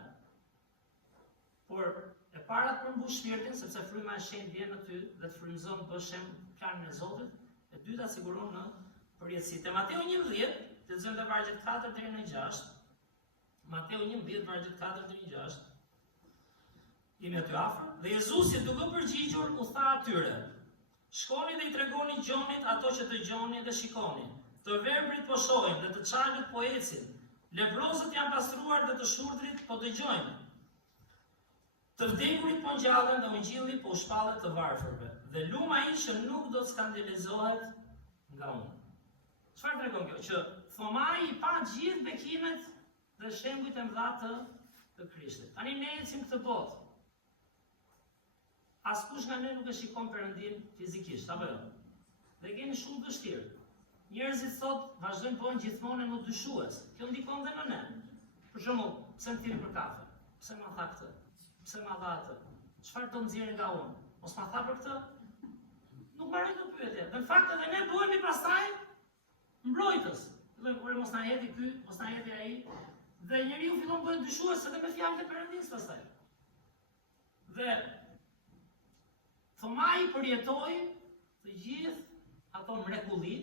Por e para të përmbush shpirtin, sepse fryma e shenjtë vjen në ty dhe të frymëzon të bësh planin e Zotit, e dyta siguron në përjetësi. Te Mateu 11, lexojmë te vargjet 4 deri në 6. Mateu 11, vargjet 4 deri në 6. Jemi aty afër, dhe Jezusi duke përgjigjur u tha atyre: shkoni dhe i tregoni gjonit ato që dëgjoni dhe shikoni. Të verbrit po shohin dhe të çarkët po ecin. Leprozët janë pastruar dhe të shurdrit po dëgjojnë. Të vdekurit po ngjallen dhe ungjilli po shpallet të varfërve. Dhe luma ai që nuk do të skandalizohet nga unë. Çfarë tregon kjo? Që Thomai i pa gjithë bekimet dhe shembujt e mëdha të Krishtit. Tani ne ecim këtë botë. Askush nga ne nuk e shikon Perëndin fizikisht, apo jo? Dhe kemi shumë vështirë. Njerëzit sot vazhdojnë bojnë gjithmonë më dyshues. Kjo ndikon dhe në ne. Për shembull, pse më thirrën për kafe? Pse ma tha këtë? Pse ma dha atë? Çfarë do nxjerrë nga unë? Mos ma tha për këtë? Nuk marrë këtë pyetje. Dhe në fakt edhe ne bëhemi pastaj mbrojtës. Fillojmë kur mos na hedhi ky, mos na hedhi ai. Dhe njeriu fillon bëhet dyshues edhe me fjalët e Perëndisë pastaj. Dhe Thomai përjetoi të gjithë ato mrekulli,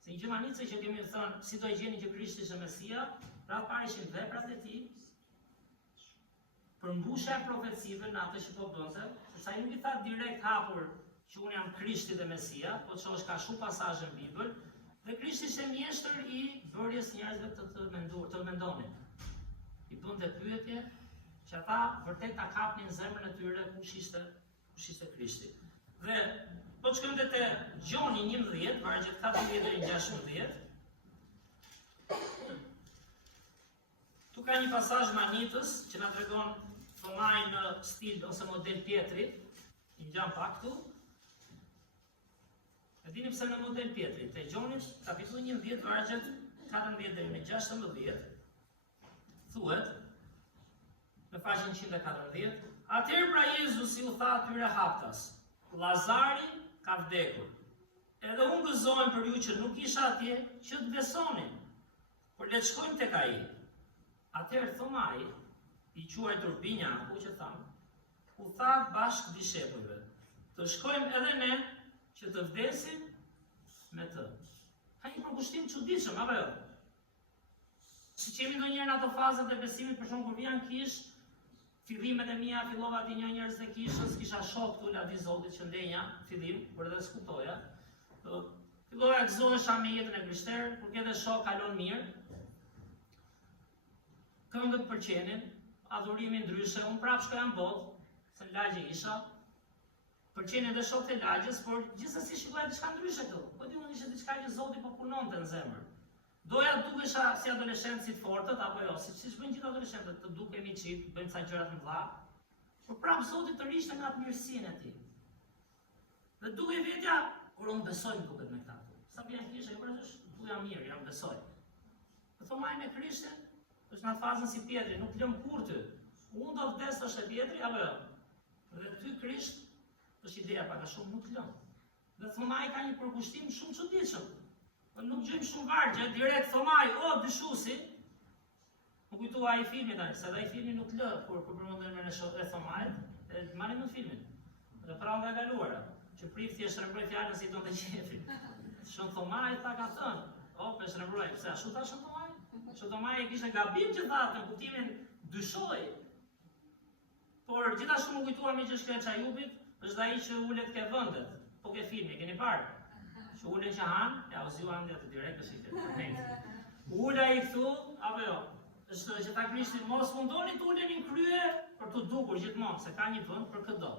se një gjëmanice që kemi thënë, si do i gjeni që Krishti është Mesia, pra parishin veprat e tij, përmbushja e profecive në atë që po bënte, sepse ai nuk i tha direkt hapur që unë jam Krishti dhe Mesia, po çosh ka shumë pasazhe në Bibël, dhe Krishti ishte mjeshtër i bërjes njerëzve të mendonin. I bënte pyetje që ata vërtet ta kapnin zemrën e tyre kush ishte Krishti. Dhe po të shkojmë te Gjoni 11, vargjet 14 deri në 16. Tu ka një pasazh manitës që na tregon Thomai në stil ose model Pietri, i ngjan pak këtu. E dini pse në model Pietri? Te Gjoni kapitulli 11, vargjet 14 deri në 16, thuhet në faqen 114. Atëherë pra Jezusi u tha atyre haptas: Lazari ka vdekur. Edhe unë gëzohem për ju që nuk isha atje që të besonin, por le të shkojmë tek ai. Atëherë Thomai, i quajtur Binjaku që tham, u tha bashkë dishepujve: të shkojmë edhe ne që të vdesim me të. Ka një përkushtim çuditshëm, apo jo? Siç jemi ndonjëherë në ato fazat e besimit, për shembull kur vjen kish, fillimet e mia fillova ti një njerëz të kishës, kisha shok këtu lavdi Zotit që ndenja, fillim, por edhe skutoja. Fillova të gëzohesha me jetën e krishterë, kur ke dhe shok kalon mirë. Këngët pëlqenin, adhurimi ndryshe, unë prapë shkoja në botë, se në lagje isha, përqenë edhe shok të lagjes, por gjithsesi shikoja diçka ndryshe këtu. Po di unë ishte diçka që Zoti po punonte në zemër. Doja të dukesha si adoleshentë si të fortët, apo jo, siç bëjnë gjithë adoleshentët, të dukemi çik, bëjmë ca gjëra të mëdha. Por prapë Zoti të rishte nga atë mirësinë e tij. Dhe duke vetja, kur unë besoj më duket me këta. Sa vjen kisha, por është tu jam mirë, jam besoj. Po thomaj me Krishtin, është në fazën si Pietri, nuk lëm kur ty. Unë do vdes tash e Pietri, apo jo? Dhe ty Krisht, është ideja pak a shumë nuk lëm. Dhe thomaj ka një përkushtim shumë çuditshëm. Nuk gjejmë shumë vargje, direkt thomaj, o dyshuesi. Më kujtua ai filmi tani, se ai filmi nuk lë kur përmendën me e thomajt, e marrin në filmin. Dhe pra nga galuara, që prifti e shtrembroi fjalën si donte qefi. Shumë thomaj ta ka thënë, o pe shtrembroi, pse ashtu ta shumë thomaj? Thomaj e kishte gabim që tha në kuptimin dyshoi. Por gjithashtu më kujtua me që shkreç Ajubit, është ai që ulet ke vendet, po ke filmi, keni parë? Që ulen që hanë, ja u zjuan dhe të direkt është i këtë. Ula i këtu, apo jo, është që ta Krishti mos mundoni të ulen një krye për të dukur gjithmonë, se ka një vend për këtë do.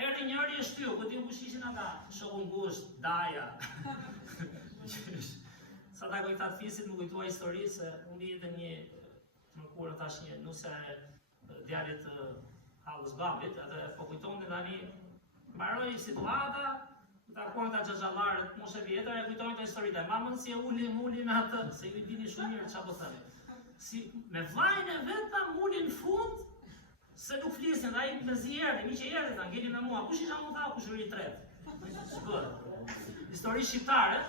Erdhi njëri e shtyu, po ti u kush ishin ata, shoku ngusht, daja. Sa ta kujta të fisit, më kujtua histori se unë jetë një, të më kurë tash një nuse djalit të halës babit, edhe po kujton dhe tani, mbaroj situata, takuan ta xhaxhallarët moshë vjetër, e kujtojnë të historitë. Mamën si e uli me atë, se ju i dini shumë mirë çfarë po thënë. Si me vllajën e vet ta uli në fund, se nuk flisin, dhe ai me zierë, mi që erdhi ta ngelin me mua. Kush isha mua tha, kush uri tret. Histori shqiptare,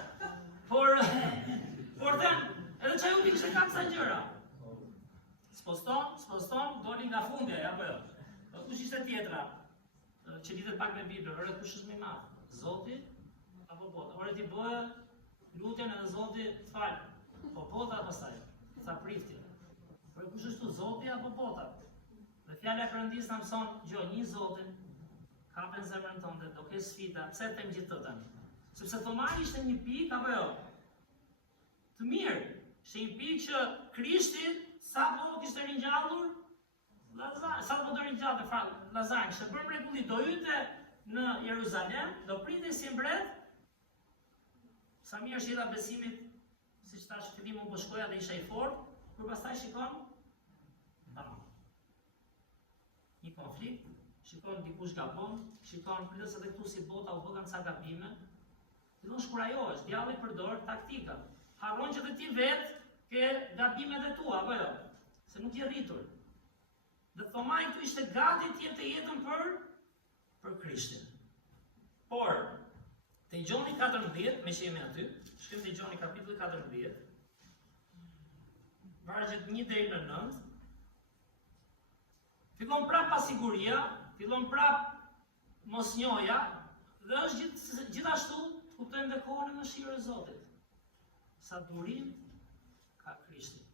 por them, edhe çaj u kishte kam sa gjëra. Sposton, doli nga fundi, apo jo. Kush ishte tjetra? Që lidhet pak me Biblën, ore kush është më i madh? Zoti apo bota? Ore ti bëhe lutjen edhe Zoti të falë. Po bota pastaj, sa prifti. Por kush është Zoti apo bota? Dhe fjala e Perëndisë na mëson, një Zotin, kapen zemrën tënde, do ke sfida, pse them gjithë të tani? Sepse Thomai ishte një pikë apo jo? Të mirë, ishte një pikë që Krishti sapo kishte ringjallur Lazar, sapo do ringjallë Lazar, kishte bërë mrekulli, do hyte në Jeruzalem, do pritej si mbret. Sa mirë është jeta besimit, siç tash fillimu po shkoja dhe isha i fortë, kur pastaj shikon një konflikt, shikon dikush gabon, shikon plus edhe këtu si bota u bëgan ca gabime. Fillon shkurajohesh, djalli përdor taktika. Harron që dhe ti vetë ke gabimet e tua, apo jo? Se nuk je rritur. Dhe Thomai këtu ishte gati të jepte jetën për Krishtin. Por, te Gjoni 14, me që jemi aty, shkrim te Gjoni kapitulli 14, vargjet 1 deri në 9, fillon prap pasiguria, fillon prap mosnjoja, dhe është gjithashtu të kuptojmë dhe kohën e mëshirës e Zotit. Sa durim ka Krishti.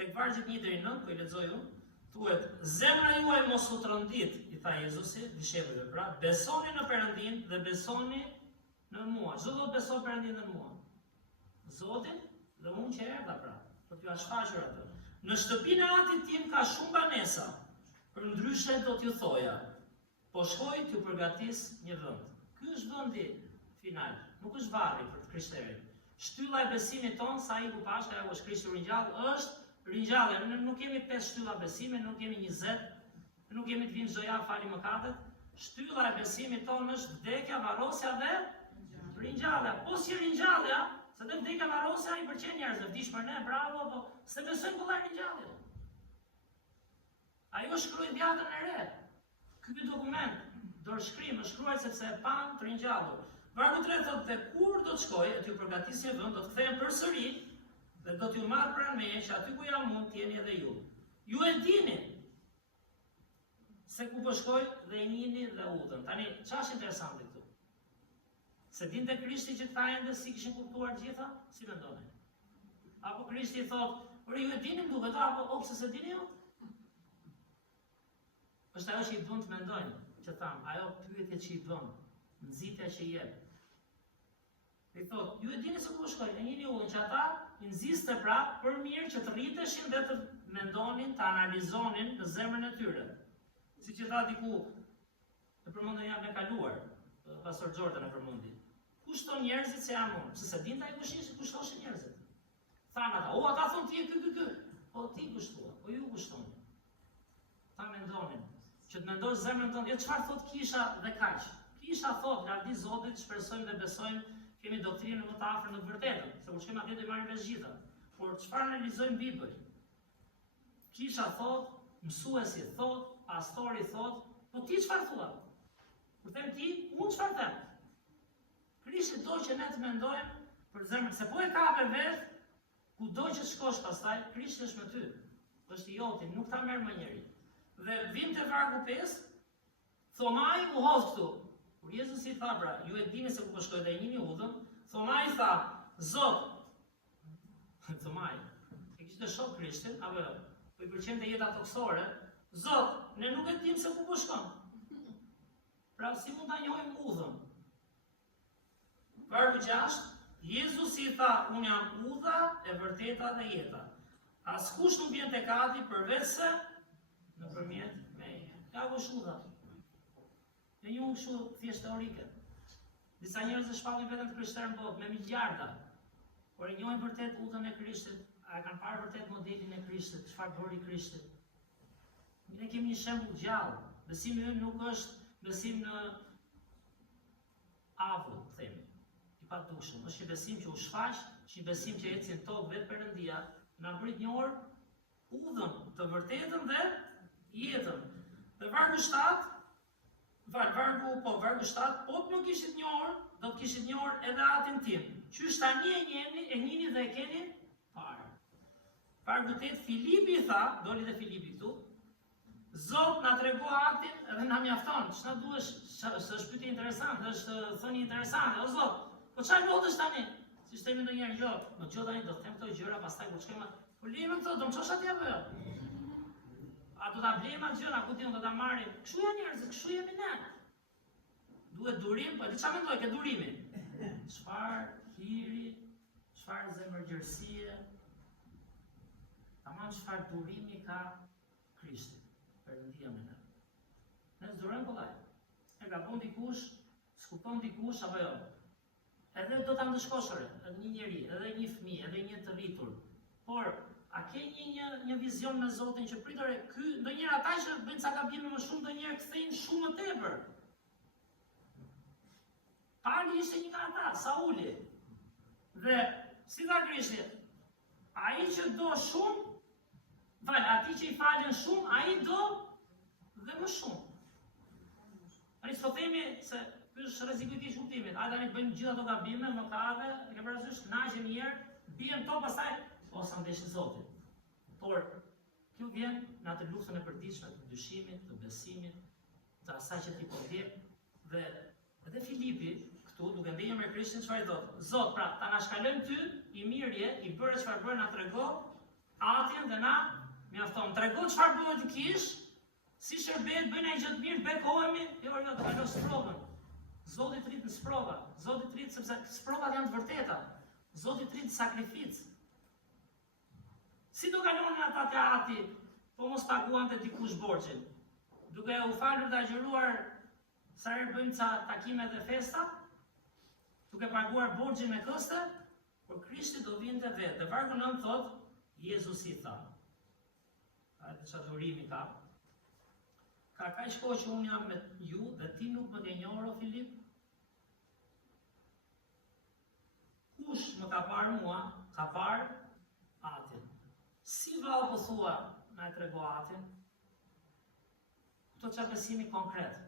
Tek vargjet 1 deri në 9, po i lexoj unë, thuhet, zemra juaj mos u trondit, i tha Jezusi, dishepujve pra, besoni në Perëndin dhe besoni në mua. Çdo do të besoj Perëndin dhe në mua. Zotin dhe unë që erdha pra, për t'ju shfaqur atë. Në shtëpinë e atit tim ka shumë banesa, për ndryshe do t'ju thoja, po shkoj t'ju përgatis një vend. Ky është vendi final, nuk është varri për të krishterët. Shtylla e besimit ton, sa i ku pashka, ajo është Krishti ringjallë, është ringjallje. Ne nuk kemi 5 shtylla besime, nuk kemi 20, nuk kemi të vinë çdo javë fali mëkatet. Shtylla e besimit ton është vdekja, varrosja dhe ringjallja. Po si ringjallja, se dhe vdekja, varrosja i pëlqen njerëzve, vdish për ne, bravo, po se besojmë kollaj ringjallje. Ajo shkroi dhjatën e re. Ky dokument, dorëshkrim, është shkruar sepse e pan të ringjallur. Vargu 3 thotë, dhe kur do të shkojë, t'ju përgatisë një vend, do të kthehen përsëri, dhe do t'ju marrë pranë meje që aty ku jam unë t'jeni edhe ju. Ju e dini se ku po shkoj dhe i njihni dhe udhën. Tani, ç'është interesante këtu? Se dinte Krishti që këta ende si kishin kuptuar gjitha? Si mendoni? Apo Krishti i thotë, por ju e dini më duket, apo pse se dini ju? Është ajo që i bën të mendojnë, që tham, ajo pyetje që i bën, nxitja që i jep. I thotë, ju e dini se ku shkoj, e njihni udhën që ata i nxiste pra për mirë që të rriteshin dhe të mendonin, të analizonin në zemrën e tyre. Si që tha diku, e përmendën jam e kaluar, pastor Jordan e përmendi. Kushton njerëzit se jam unë, se din ta i kushtoshin njerëzit. Thanë ata, ata thonë ti e ky. Po ti kushtua, po ju kushtoni. Ta mendonin, që të mendosh zemrën tënde, jo çfarë thot kisha dhe kaq. Kisha thot, lardi Zotit, shpresojmë dhe besojmë, kemi doktrinën më të afër në të vërtetën, se kur shkojmë atje do marrim vesh gjitha. Por çfarë analizojmë Bibël? Kisha thot, mësuesi thot, pastori thot, po ti çfarë thua? Kur them ti, unë çfarë them? Krishti do që ne të mendojmë për zemrën, se po e kape vesh, kudo që shkosh pastaj, Krishti është me ty. Është i joti, nuk ta merr më njeri. Dhe vim te vargu 5, Thomai u hodh këtu. Kur Jezusi tha, pra, ju e dini se ku po shkoj dhe e njihni udhën, Thomai tha, Zot, Thomai, e kishte shoh Krishtin, apo jo? Po i pëlqente jeta toksore, Zot, ne nuk e dim se ku po shkon. Pra si mund ta njohim udhën? Vargu 6, Jezusi tha, unë jam udha, e vërteta dhe jeta. Askush nuk vjen tek Ati përveç se nëpërmjet meje. Ka kush udha. Ne njohim kështu thjesht teorike. Disa njerëz e shpallin veten të krishterë në botë me miliarda. Por e njohin vërtet udhën e Krishtit, a e kanë parë vërtet modelin e Krishtit, çfarë bëri Krishti. Ne kemi një shembull gjallë. Besimi ynë nuk është besim në avull, themi. Pa dukshëm, është një besim që u shfaq, është një besim që ecin tokë vetë Perëndia, na prit një orë udhën, të vërtetën dhe jetën. Dhe vargu 7, vargu 7, po të më kishit një orë, do të kishit një orë edhe Atin tim. Qysh tani e njihni dhe e keni parë. Vargu 8, Filipi tha, doli dhe Filipi këtu, Zot na trego Atin edhe na mjafton. Ç'na duhesh, është pyetje interesante, është thënie interesante, o Zot. Po çfarë lodhesh tani? Si shtemi ndonjëherë, jo, më gjoj tani do të them këto gjëra, pastaj kur shkojmë, po lejmë këto, do më çosh atje apo jo? A do ta blejmë atë gjëra, ku ti do ta marrim? Kështu janë njerëzit, kështu jemi ne. Duhet durim, po ti çfarë mendoj ke durimi? Çfarë hiri, çfarë zemërgjërsie, tamam çfarë durimi ka Krishti, Perëndia me ne. Ne durojmë kollaj. E gabon dikush, skupton dikush apo jo? Edhe do ta ndëshkoshore, edhe një njeri, edhe një fëmijë, edhe një të rritur. Por, a ke një vizion me Zotin që pritore, ky ndonjëherë ata që bëjnë ca gabime më shumë, ndonjëherë kthejnë shumë më tepër. Pali ishte një nga ata, Sauli. Dhe si tha Krishti, ai që do shumë, atij që i falen shumë, ai do dhe më shumë. Ai s'po themi se ky është rreziku i keq kuptimit. A tani bëjmë gjithë ato gabime, mëkate, e ke parasysh, kënaqemi një herë, bien to pastaj ose ndesh Zotin. Por kjo vjen në atë luftën e përditshme të dyshimit, të besimit, të asaj që ti po ndjek. Dhe edhe Filipi këtu, duke ndenjur me Krishtin, çfarë thotë? Zot, pra, ta na shkalojmë ty i mirje, i bëre çfarë bën, na trego Atin dhe na mjafton. Trego çfarë duhet të kish, si shërbet, bëjnë ai gjë të mirë, bekohemi, jo do të kaloj sprovën. Zoti trit në sprova, Zoti trit sepse sprovat janë të vërteta. Zoti trit sakrificë. Si do kalonin ata te Ati, po mos paguante dikush borxhin? Duke u falur dhe agjëruar sa herë bëjmë ca takime dhe festa, duke paguar borxhin me këste, por Krishti do vinte vetë. Dhe vargu 9 thot, Jezusi tha. A dhe çfarë durimi ka? Ka kaq kohë që unë jam me ju dhe ti nuk më ke njohur o Filip? Kush më ka parë mua, ka parë Atin. Si vallë po thua na e trego Atin? Këto çfarë besimi konkret.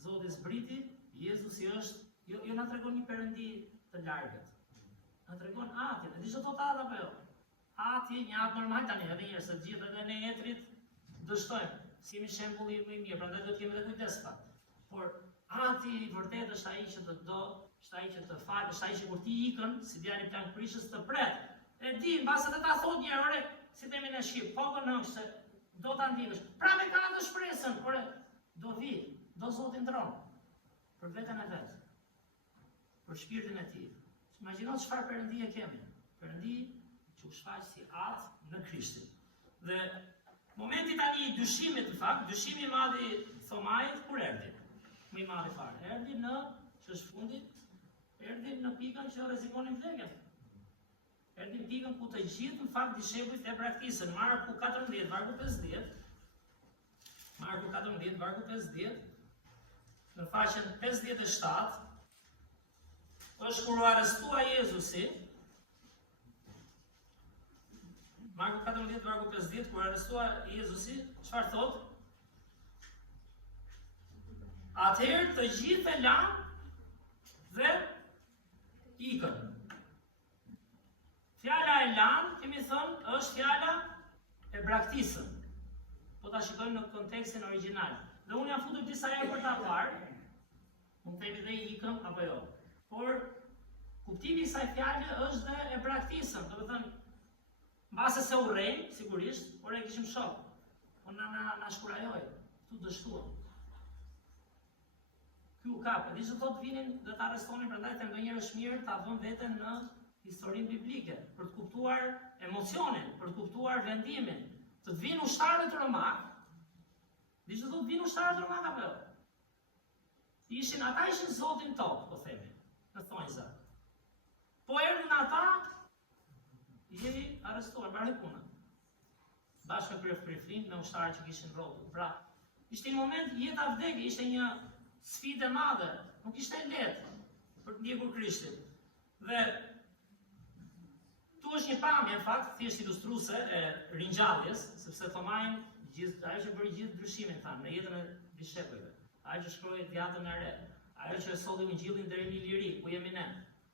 Zoti zbriti, Jezusi është, jo na tregon një perëndi të largët. Na tregon Atin. E di çfarë thot ata apo jo? Ati një atë normal tani, edhe njerëz të gjithë edhe ne etrit dështojmë. Si jemi shembulli më i mirë, prandaj do të kemi edhe kujdes pak. Por Ati i vërtet është ai që të do, është ai që të fal, është ai që kur ti ikën, si djali plan prishës të pret. E di, mbase të ta thot një herë, si themi në shqip, kokën hëngë se do ta ndihmësh. Pra me ka të shpresën, ore, do vi, do Zoti ndron. Për veten e vet. Për shpirtin e tij. Imagjino çfarë perëndie kemi. Perëndi që u shfaq si atë në Krishtin. Dhe momenti tani i dyshimit, në fakt, dyshimi i madh i Thomait kur erdhi. Më i madh fare. Erdhi në ç'është fundit, erdhi në pikën që rrezikonin vdekjen. Erdhi në pikën ku të gjithë në fakt dishepujt e braktisën. Marku 14 vargu 50. Marku 14 vargu 50. Në faqen 57 është kur u arrestua Jezusi. Marku 14 vargu 50 kur arrestua Jezusi, çfarë thot? Atëherë të gjithë e lanë dhe ikën. Fjala e lanë, kemi thënë, është fjala e braktisën. Po ta shikojmë në kontekstin origjinal. Dhe unë jam futur disa herë për ta parë, mund të themi dhe ikëm apo jo. Por kuptimi i kësaj fjale është dhe e braktisën, do të thënë, mbase se urrejmë, sigurisht, por e kishim shok. Po na shkurajoi, tu dështuam. Ky u kap, di që thotë vinin dhe ta arrestonin, prandaj të ndonjëherë është mirë ta vëmë veten në historinë biblike, për të kuptuar emocionin, për të kuptuar vendimin. Të vinë ushtarët romak, di që thotë vinë ushtarët romak apo jo? Ata ishin zotin tokë, po themi, në thonjza. Po erdhën ata, jeni arrestuar, bërë puna. Bashkë me prefrin, me ushtarët që kishin rrotull. Pra, ishte një moment jeta vdekje, ishte një sfidë e madhe, nuk ishte lehtë për të ndjekur Krishtin. Dhe tu është një pamje, në fakt, thjesht ilustruese e ringjalljes, sepse Thomai ajo që bëri gjithë ndryshimin thanë në jetën e dishepujve. Ajo që shkroi Djatën e Re, ajo që solli Ungjillin deri në Iliri, ku jemi ne.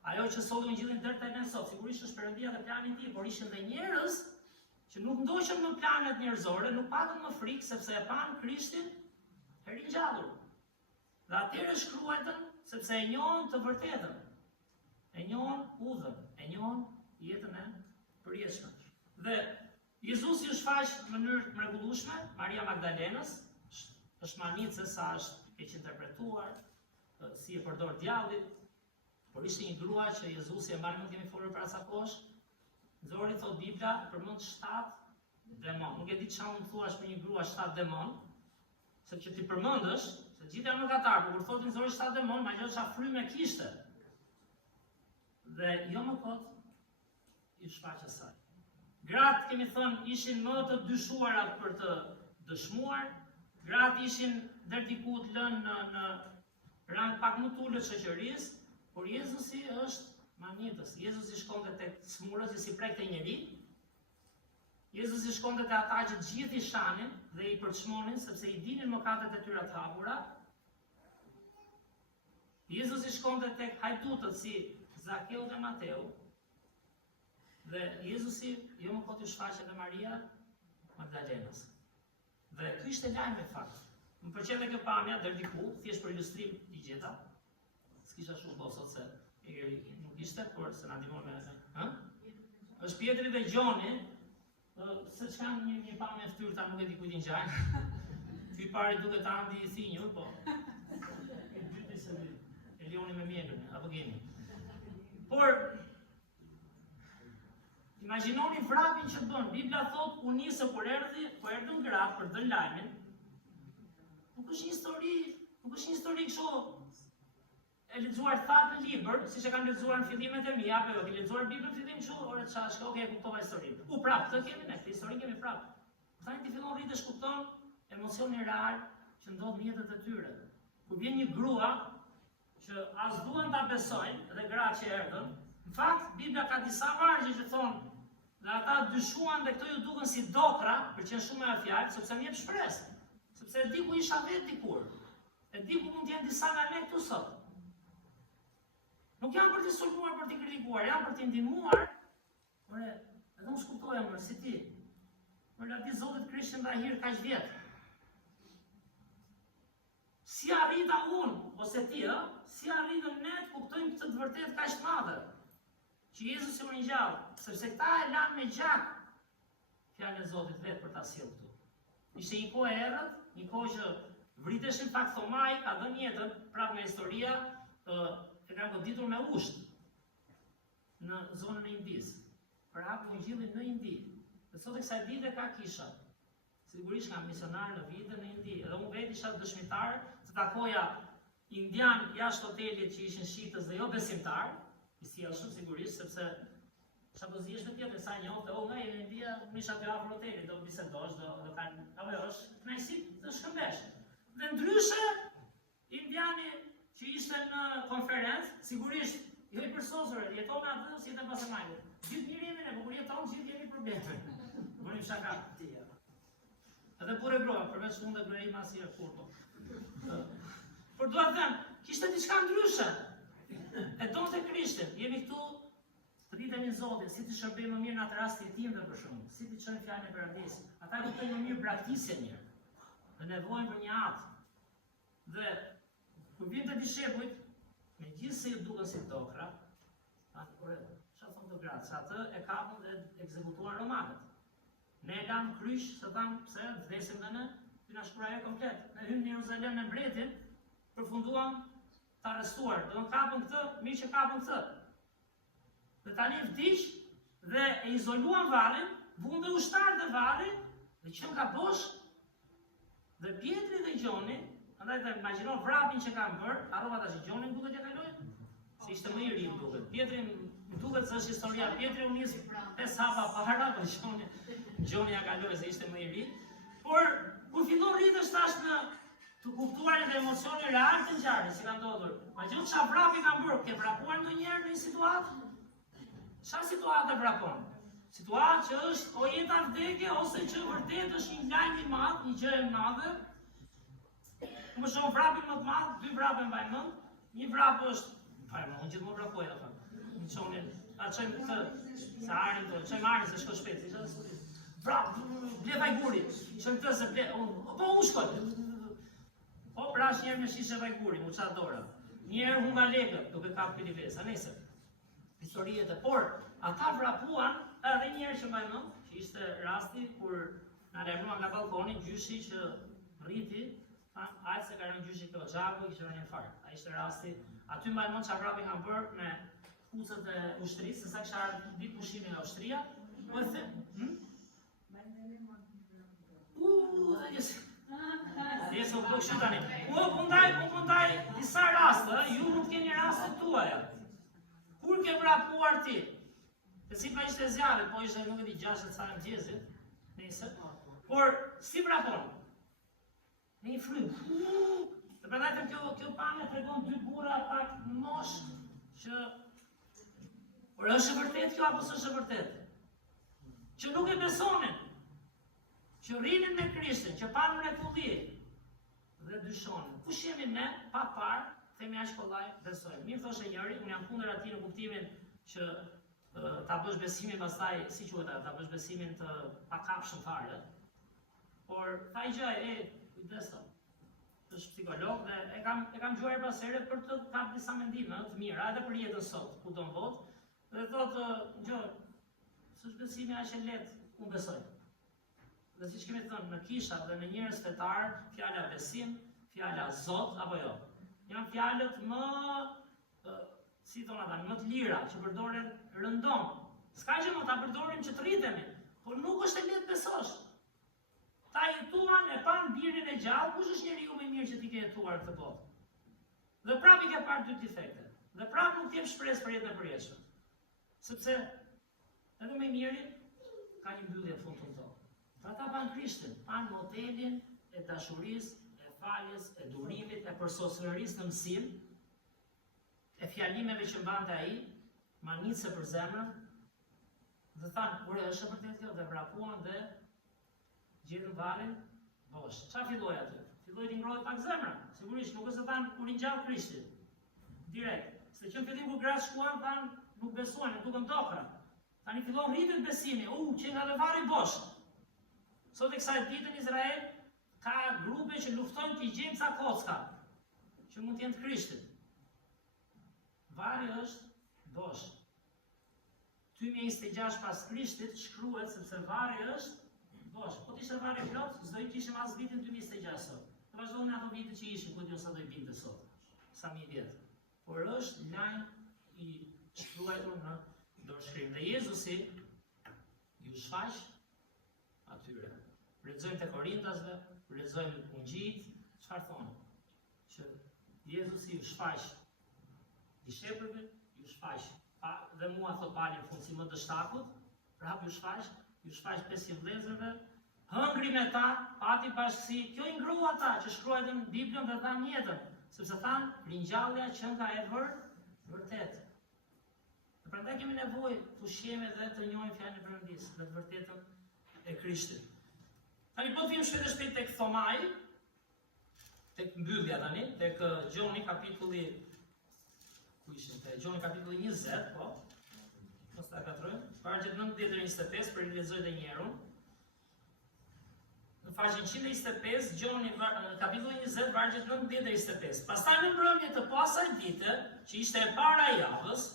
Ajo që solli Ungjillin deri te ne sot, sigurisht është Perëndia dhe plani i tij, por ishin dhe njerëz që nuk ndoqën në planet njerëzore, nuk patën më frikë sepse e pan Krishtin e ringjallur. Dhe atëherë shkruajtën sepse e njohën të vërtetën, e njohën udhën, e njohën jetën e përjetshme. Dhe Jezusi u shfaq në mënyrë të mrekullueshme Maria Magdalenës, është manicë sa është keq interpretuar, si e përdor djalli, por ishte një grua që Jezusi e mbani mund kemi folur para sa kohësh. Nxori thot Bibla përmend 7 demon. Nuk e di çfarë mund thuash për një grua 7 demon, sepse ti përmendësh se gjithë janë mëkatar, por kur thotin nxori 7 demon, ma gjë çfarë frymë kishte. Dhe jo më kot i shfaq asaj. Gratë, kemi thënë, ishin më të dyshuarat për të dëshmuar, gratë ishin deri diku të lënë në rang pak më të ulët shoqërisë, por Jezusi është manitës. Jezusi shkonte tek smurës që si prekte njeri. Jezusi shkonte te ata që të gjithë i shanin dhe i përçmonin sepse i dinin mëkatet e tyre të hapura. Jezusi shkonte tek hajdutët si Zakeu dhe Mateu. Dhe Jezusi jo më kot u shfaqe dhe Maria Magdalenës. Dhe ky ishte lajmi në fakt. Më pëlqen kjo pamja deri diku, thjesht për ilustrim i gjeta. S'kisha shumë kohë sot se nuk ishte, por se na ndihmon me. Është Pietri dhe Gjoni, se çkan një pamje ftyrta, nuk e di kujt i ngjajnë. Ky i pari duket Andi i thinjur, po. I dyti se Elioni me mjekën, apo keni. Por imagjinoni vrapin që bën. Bibla thot u nisë kur erdhën gratë për dhënë lajmin. Nuk është një histori kështu e lexuar thatë në libër, siç e kanë lexuar në fillimet e mia, apo jo, ke lexuar Biblën në fillim kështu, ora çfarë, okay, e kuptova historinë. U prap, këtë kemi ne, këtë historinë kemi prap. Tani ti fillon rritesh kupton emocionin real që ndodh në jetën e tyre. Kur vjen një grua që as duan ta besojnë dhe gratë që erdhën, në fakt Bibla ka disa vargje që thonë dhe ata dyshuan dhe këto ju duken si dokra, pëlqen shumë ajo fjalë, sepse më jep shpresë. Sepse e di ku isha vetë dikur. E di ku mund të jenë disa nga ne këtu sot. Nuk janë për të sulmuar, për të kritikuar, janë për të ndihmuar. Por edhe unë shkuptoja më si ti. Por la di Zotit Krishtin dha hir kaq vjet. Si arrita unë ose ti, si arritëm ne të kuptojmë këtë të vërtetë kaq të madhe? Që Jezusi u ringjall, sepse këta e lanë me gjak fjalën e Zotit vetë për ta sjellë këtu. Ishte një kohë e errët, një kohë që vriteshin pak Thomai, ka dhënë jetën prapë nga historia, e kanë goditur me usht në zonën e Indis. prapë u ngjillin në Indi. Dhe sot e kësaj dite ka kisha. Sigurisht kam misionar në vite në Indi. Edhe unë vetë isha dëshmitar të takoja indian jashtë hotelit që ishin shitës dhe jo besimtar, i sjellshëm sigurisht sepse sa po zihesh me tjetër sa njohte, nga në India, më isha të afër hotelit, do bisedosh, do kanë, apo është kënaqësi të shkëmbesh. Dhe ndryshe indiani që ishte në konferencë, sigurisht jo i përsosur, jeton me atë si jetën pas majtë. Gjithë mirë jemi ne, por kur jeton gjithë kemi probleme. Bënim shaka. Edhe pure groa, përveç unë dhe groi masi e furto. Por dua të them, kishte diçka ndryshe. E donte Krishtin, jemi këtu të rritemi në Zotin, si të shërbejmë më mirë në atë rast jetimve për shkakun, si të çojmë fjalën e Perëndisë. Ata kuptojnë më mirë braktisjen mirë. Dhe nevojën për një atë. Dhe kur vjen te dishepujt, megjithëse ju duken si dokra, atë por çfarë thon do gratë, atë e kapën dhe ekzekutuan romanët. Ne e lam kryq, se thamë pse vdesim dhe ne, ty na shkruaja komplet. Ne hym në Jeruzalem në mbretin, përfunduam të arrestuar. Do të kapën këtë, mirë që kapën këtë. Dhe tani vdiq dhe e izoluan varrin, vuan dhe ushtarët e varrit, dhe qënë ka bosh, dhe Pietri dhe Gjoni, andaj të imagjino vrapin që kanë bërë, harrova tash Gjoni duket ja kaloi, se ishte më i ri duket. Pietri më duket se është historia, Pietri u nis 5 hapa para, por Gjoni ja kaloi se ishte më i ri. Por kur fillon rritesh tash në të kuptuarin dhe emocionin real të ngjarjes që ka ndodhur. Imagjino çfarë vrapi kanë bërë, ke vrapuar ndonjëherë në një situatë? Çfarë situatë vrapon? Situatë që është o jeta vdekje ose që vërtet është një lajm i madh, një gjë e madhe. Më shumë vrapin më të madh, 2 vrape mbaj mend. Një vrap është, unë gjithmonë vrapoj atë. Më çonin, a çojmë këtë, sa arin do, çojmë arin se shko shpejt, ishte vrap, ble vajguri. Çojmë këtë se ble, po u shkoj. Po prash njerë me shishe vajguri, mu qa dora. Njerë humba legët, duke kapë pilivesa, nese. Historiet e por, ata vrapuan edhe njerë që mbajmë, që ishte rasti kur na lajmëruan nga balkoni gjyshi që rriti, ajtë se ka rënë gjyshi kjo gjaku, kishte rënë një farë. A ishte rasti, aty mbajmë që vrapi kanë bërë me kucët e ushtrisë, se sa kisha ditë pushimi nga ushtria, po e the, Jesë u bëgë shumë tani. Unë pëndaj disa raste, ju nuk keni rastet tuaja. Kur ke vrapuar ti? Dhe si pa ishte zjarët, po ishte nuk e di 6 sa në gjezit, nëse. Por, si vrapon? Në një frymë. Dhe përndaj kjo pane të regon 2 bura pak në mosh, që... Por është e vërtet kjo, apo së është e vërtet? Që nuk e besonin. Që rrinin me Krishtin, që panë mrekulli dhe dyshonin. Kush jemi ne, pa parë, themi aq kollaj, besojmë. Mirë thoshe njëri, unë jam kundër atij në kuptimin që ta bësh besimin pastaj, si quhet ajo, ta bësh besimin të pakapshëm fare. Por tha i gjë, kujdeso. Është psikolog dhe e kam gjuar pas here për të kapë disa mendime të mira, edhe për jetën sot, ku do në votë. Dhe thotë, gjë, s'është besimi aq e lehtë, unë besoj. Dhe si që kemi thënë, në kisha dhe në njerëz fetar, fjala besim, fjala Zot, apo jo. Janë fjalët më, si thonë ata, më të lira, që përdoren rëndom. S'ka që më ta përdorim që të rritemi, por nuk është e lehtë besosh. Ta jetuan e pan birin e gjallë, kush është njeriu më i mirë që ti ke jetuar këtë botë? Dhe prap i ke parë 2 defekte. Dhe prap nuk kem shpresë për jetën e përjetshme. Sepse edhe më i miri ka një mbyllje në fund të tokë. Ata pan Krishtin, pan modelin e dashurisë, e faljes, e durimit, e përsosërisë në mësim, e fjalimeve që mbante ai, manitse për zemrën, dhe thanë, kur është e vërtet kjo, dhe vrapuan dhe gjetën varrin, bosh. Çfarë filloi aty? Filloi të ngrohet pak zemra. Sigurisht nuk është se thanë kur i ngjall Krishtin. Direkt. Se që në fillim kur gratë shkuan, thanë nuk besuan, nuk duken dokra. Tani fillon rritet besimi, që nga dhe varri bosh. Sot e kësaj ditë në Izrael, ka grupe që luftojnë të i gjemë ca kocka, që mund t'jenë të Krishtit. Varri është bosh. 2026 pas Krishtit shkruhet sepse varri është bosh. Po t'ishte varri plot, s'do i kishim as vitin 2026 sot. Të vazhdojnë ato vite që ishin, ku t'jo sa do i binte sot. Sa 1000 vjetë. Por është lajm i shkruajtur në dorëshkrim. Dhe Jezusi, ju shfaq atyre. Lexojmë te Korintasve, lexojmë Ungjit, çfarë thonë? Që Jezusi ju shfaq dishepujve, ju shfaq dhe mua thot Pali në fund si më dështakut, prap ju shfaq 500 vëllezërve, hëngri me ta, pati bashkësi, kjo i ngrua ata që shkruajnë në Biblion dhe thanë jetën, sepse thanë ringjallja që nga e vërtet. Dhe prandaj kemi nevojë të ushqejmë dhe të njohim fjalën e Perëndisë, dhe të vërtetën e Krishtit. Tani po të vim shpejt tek Thomai, tek mbyllja tani, tek Gjoni kapitulli ku ishim te Gjoni kapitulli 20, po. Mos ta katrojmë. Vargjet 19 deri 25 për i lexoj edhe një herë. Në faqen 125, Gjoni kapitulli 20, vargjet 19 deri 25. Pastaj në mbrëmje të pasaj dite, që ishte e para e javës,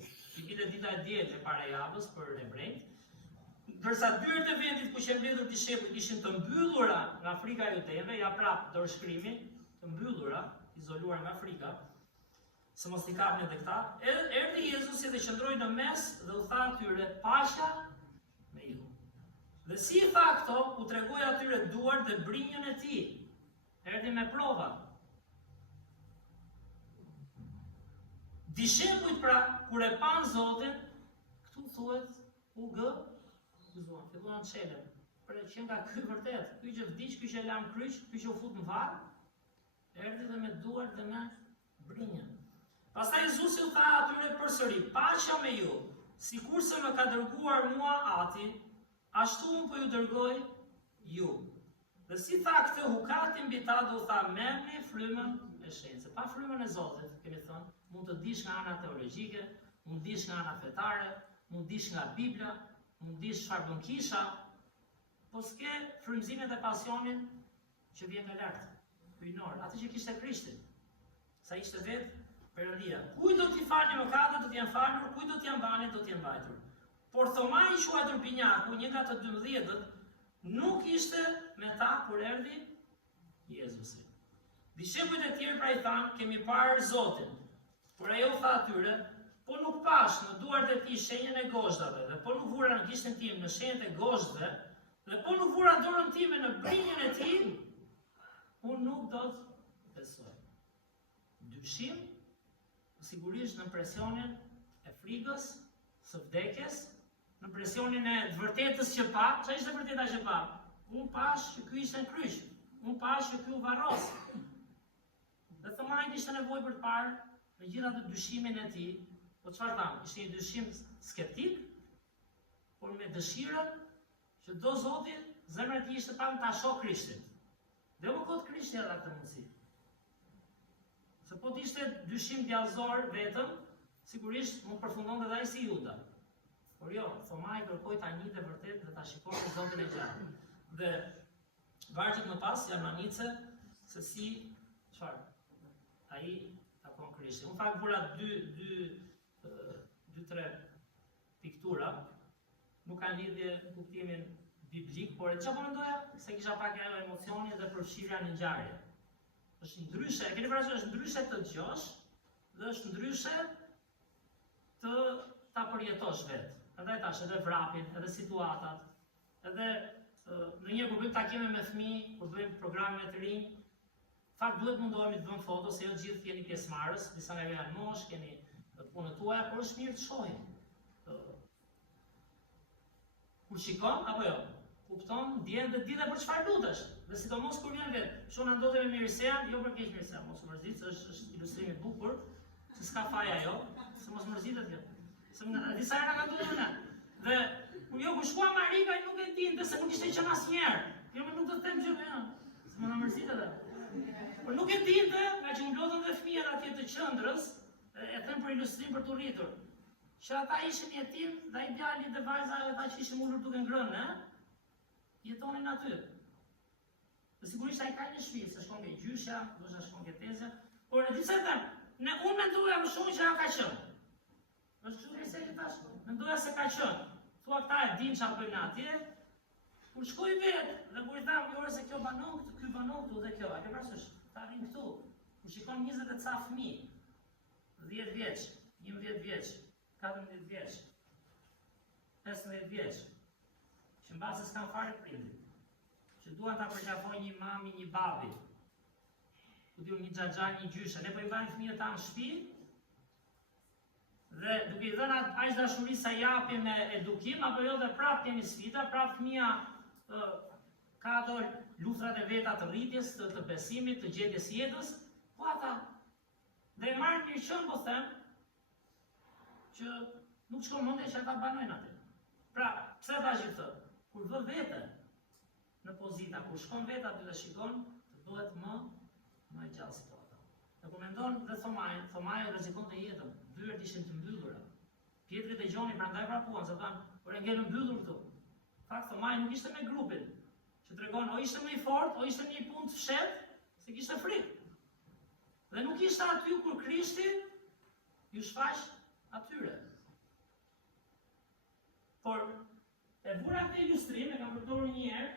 që bile dita e dielë e para e javës për hebrejt, ndërsa dyert e vendit ku që mbledhur dishepujt ishin të mbyllura nga frika e judeve, ja prap dorëshkrimi, të mbyllura, izoluar nga frika, se mos t'i kapnin edhe këta, erdhi Jezusi dhe qëndroi në mes dhe u tha atyre, paqja me ju. Dhe si i tha këto, u tregoi atyre duart dhe brinjën e tij. Erdhi me prova. Dishepujt pra, kur e pan Zotin, këtu thuhet u gëzuan, filluan të çelen. Për që nga ky vërtet, ky që vdiq, ky që lam kryq, ky që u fut në varr, erdhi dhe me duart dhe me brinjën. Pastaj Jezusi u tha atyre përsëri, paqja me ju, sikurse më ka dërguar mua Ati, ashtu unë po ju dërgoj ju. Dhe si tha këtë hukati mbi ta, do u tha, merrni frymën e shenjtë. Pa frymën e Zotit, kemi thënë, mund të dish nga ana teologjike, mund dish nga ana fetare, mund dish nga Bibla, mund dish çfarë bën kisha, po s'ke frymëzimin dhe pasionin që vjen nga lart, hyjnor, atë që kishte Krishti. Sa ishte vetë Perëndia. Kujt do t'i falni mëkatet, do t'janë falur, kujt do t'janë mbani, do t'janë mbajtur. Por Thomai, quajtur Binjaku, një nga të 12-ët, nuk ishte me ta kur erdhi Jezusi. Dishepujt e tjerë pra i thanë, kemi parë Zotin. Por ajo tha atyre, po nuk pash në duart e tij shenjën e gozhdave, dhe po nuk vura në gishtin tim në shenjën e gozhdave, dhe po nuk vura dorën time në brinjën e tij, unë nuk do të besoj. Dyshim, sigurisht në presionin e frikës, së vdekjes, në presionin e të vërtetës që pa, çfarë ishte vërteta që pa? Unë pash që ky ishte në kryq, unë pash që ky u varros. Dhe Thomai kishte nevojë për të parë me gjitha të dyshimin e tij, po çfarë thamë? Ishte një dyshim skeptik, por me dëshirën që do Zoti, zemra e tij ishte pa ta shoh Krishtin. Dhe më kot Krishti edhe atë mundësi. Se po t'ishte dyshim djallëzor vetëm, sigurisht mund përfundon dhe ai si Juda. Por jo, Thomai kërkoi ta njitë vërtet dhe ta shikonte Zotin e gjallë. Dhe vargjet më pas janë manice se si çfarë? Ai takon Krishtin. Unë fakt vura dy tre piktura, nuk kanë lidhje në kuptimin biblik, por çfarë po mendoja? Se kisha pak emocioni dhe përfshirja në ngjarje. Është ndryshe, e keni parasysh, është ndryshe të dëgjosh dhe është ndryshe të ta përjetosh vetë. Edhe tash edhe vrapin, edhe situatat, edhe në një kur bëjmë takime me fëmijë, kur bëjmë programe me të rinj, fakt duhet mundohemi të bëjmë foto, se jo gjithë keni pjesëmarrës, disa nga ju janë mosh, keni të punët tuaja, por është mirë të shohim. Kur shikon apo jo? Kupton, ndjen dhe di dhe për çfarë lutesh. Dhe sidomos kur vjen vetë. Kështu na ndodhe me Mirësean, jo për keq Mirësean, mos u mërzit, është ilustrim i bukur, se s'ka faj ajo, se mos mërzitet jo. Se disa herë ka ndodhur na. Dhe kur shkuam Marika nuk e dinte se nuk ishte qenë asnjëherë. Jo më nuk do të them gjë më, se më na mërzit edhe. Por nuk e dinte, nga që mblodhen dhe fëmijët atje të qendrës, e them për ilustrim për të rritur. Që ata ishin jetim, dhe ai djali dhe vajza ata që ishin ulur duke ngrënë, jetonin aty. Dhe sigurisht ai ka një shtëpi, se shkon ke gjysha, ndoshta shkon ke teza, por në disa them, unë mendoja më shumë që ajo ka qenë. Është kështu se i thash, mendoja se ka qenë. Thua këta e din çfarë bëjnë atje. Kur shkoi vetë, dhe kur i tham orë se kjo banon këtu, ky banon këtu dhe kjo, a ke parasysh? Ta rin këtu. Kur shikon 20 e ca fëmijë, 10 vjeç, 11 vjeç, 14 vjeç, 15 vjeç, që mbase s'kan fare prindit, që duan ta përqafojnë një mami, një babi, ku diu një xhaxha, një gjyshe, ne po i mbajmë fëmijët tanë në shtëpi, dhe duke i dhënë aq dashuri sa japim me edukim, apo jo dhe prap kemi sfida, prap fëmia ka ato luftrat e veta të rritjes, të besimit, të gjetjes jetës, po ata dhe marrin një qënë, po them, që nuk shkon mendja që ata banojnë atë. Pra, pse tash i thë? Kur vë vete në pozita, kur shkon vete aty dhe shikon, të bëhet më e gjallë si po ata. Dhe kur mendon dhe Thomaja rrezikonte jetën, dyert ishin të mbyllura. Pjetri dhe Gjoni prandaj vrapuan, se thanë, por e ngellën mbyllur këtu. Fakt Thomaja nuk ishte me grupin, që tregon o ishte më i fortë, o ishte një punë të fshetë, se kishte frikë. Dhe nuk ishte aty kur Krishti ju shfaq atyre. Por e vura këtë ilustrim, e kam përdorur një herë,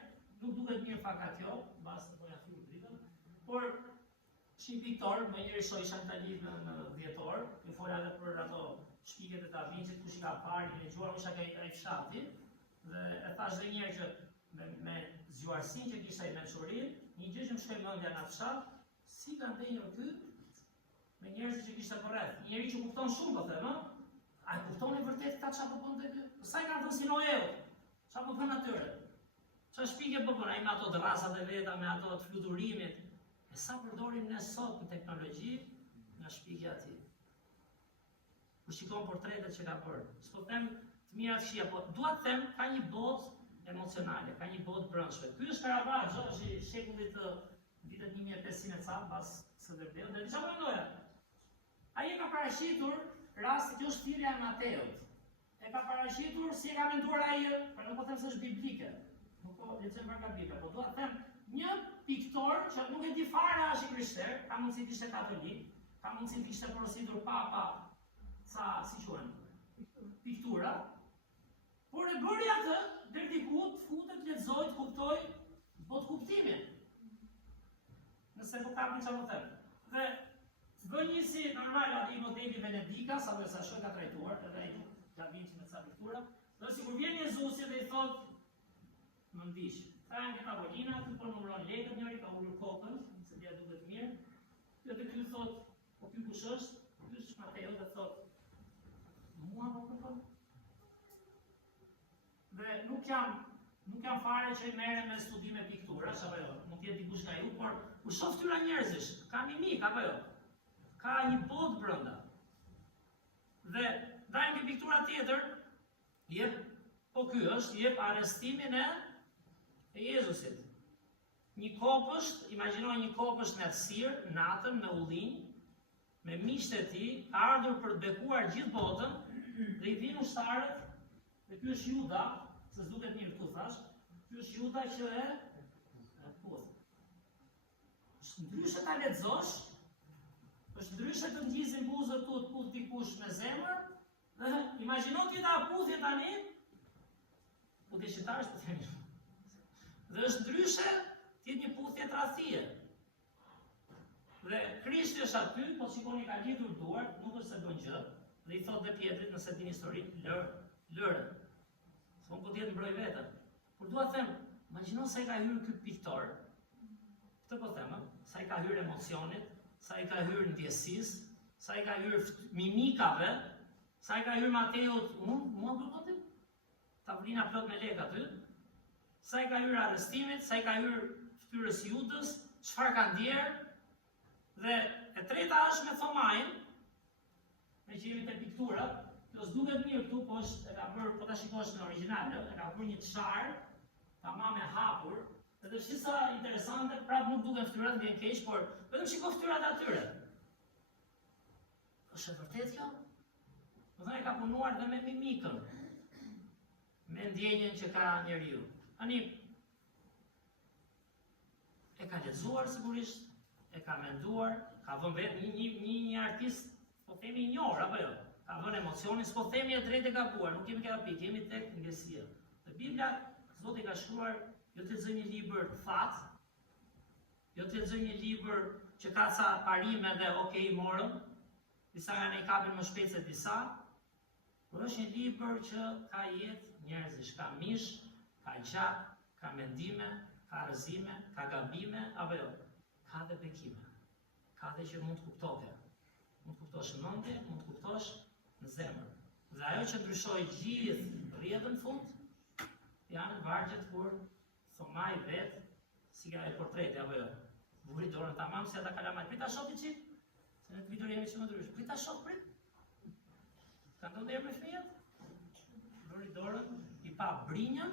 nuk duket mirë fakat jo, mbas të poja fiu dritën, por shi piktor, më njëri shoh Shantali në dhjetor, ju folja edhe për ato shpiket e Da Vinci, kush i ka parë, i lexuar isha ai fshati, dhe e thash edhe një herë që me zgjuarsinë që kishte ai mençurin, një gjë që më shkoi mendja në fshat, si ka ndenjur ky me njerëzit që kishte përreth. Njëri që kupton shumë, po them, a e kuptoni vërtet këta çfarë po bënte ky? Sa i kanë thënë si Noeu? Çfarë po bën atyre? Çfarë shpike po bën ai me ato drasat e veta, me ato të fluturimit? E sa përdorim ne sot në teknologji nga shpikja e tij. Kur shikon portretet që ka bërë, s'po them të mira të këqija, po dua të them ka një botë emocionale, ka një botë brendshme. Ky është Caravaggio, është i shekullit të vitet 1500 ca pas së Verdeu, dhe çfarë mendoja? Ai e ka paraqitur rastin, kjo është thirrja e Mateut. E ka paraqitur si e ka menduar ai, por nuk po them se është biblike. Nuk po lexojmë nga Bibla, po dua të them një piktor që nuk e di fare as i krishter, ka mundësi të ishte katolik, ka mundësi të ishte porositur papa, sa si quhen, piktura, por e bëri atë deri diku të futet, lexoj, të kuptoj, bot kuptimin. Nëse po kam çfarë të them. Dhe bën një si normal aty modeli Venedika, sa dhe sa shoj ka trajtuar, edhe ai Da Vinci me ca piktura, dhe sikur vjen Jezusi dhe i thot, më ndiq, ta në tavolina, ky po numëron lekët, njëri ka ulur kokën, se dia duket mirë, dhe ky thot, po ky kush është? Ky është Mateo dhe thot, mua po kupton. Dhe nuk jam fare që i merrem me studime piktura, apo jo, mund të jetë dikush nga ju, por kur shoh fytyra njerëzish, ka mimik apo jo? Ka një botë brenda. Dhe dajmë një piktura tjetër, po ky është, jep arrestimin e Jezusit. Një kopësht, imagjinoj një kopësht në thirr, natën, me ullinj, me miqtë e tij, ka ardhur për të bekuar gjithë botën, dhe i vinë ushtarët, dhe ky është Juda, se s'duket mirë këtu thash, ky është Juda që e puth. Është ndryshe ta lexosh, është ndryshe të ngjizin buzët tu të puth dikush me zemër, dhe imagjino ti ta puthje tani, puthje shqiptare po themi. Dhe është ndryshe të jetë një puthje tradhtie. Dhe Krishti është aty, po shikoni ka lidhur duart, nuk është se bën gjë, dhe i thot dhe Pjetrit, nëse din historinë, lëre. S'mund po të jetë mbroj vetën. Por dua të them, imagjino sa i ka hyrë ky piktor. Këtë po them, sa i ka hyrë emocionit, sa i ka hyrë ndjesisë, sa i ka hyrë mimikave, sa i ka hyrë Mateut, mua përkotin? Tavolina plot me lekë aty. Sa i ka hyrë arrestimit, sa i ka hyrë fytyrës Judës, çfarë ka ndjerë. Dhe e treta është me Thomajin, me që jemi te pikturat, kjo s'duket mirë këtu, po është e ka bërë, po ta shikosh në origjinal, e ka bërë një çar, tamam e hapur, edhe është sa interesante, prapë nuk duken fytyrat, vjen keq, por vetëm shiko fytyrat atyre. Është e vërtet kjo? Do thënë ka punuar dhe me mimikën, me ndjenjen që ka njeriu. Tani e ka lexuar sigurisht, e ka menduar, ka vënë vetë një artist, po themi i njohur apo jo? Ka vënë emocionin, s'po themi e drejtë e gabuar, nuk kemi këtë pikë, jemi tek ngjesia. Dhe Bibla, Zoti ka shkruar, jo të lexoj një libër fat, jo të lexoj një libër që ka ca parime dhe okay, morëm, disa nga ne i kapin më shpejt se disa, por është një libër që ka jetë njerëzish, ka mish, ka gjak, ka mendime, ka rëzime, ka gabime, apo jo? Ka dhe bekime. Ka dhe që mund të kuptoke. Mund të kuptosh në mendje, mund të kuptosh në zemër. Dhe ajo që ndryshoi gjithë rrjedhën fund, janë vargjet kur Thomai vetë, si ka e portreti, apo jo? Vuri dorën tamam si ata kalamajt. Prita shoh ti çik? Se në video jemi shumë ndrysh. Prita shoh prit. Ka ndonjë me fëmijët? Vuri dorën, i pa brinjën,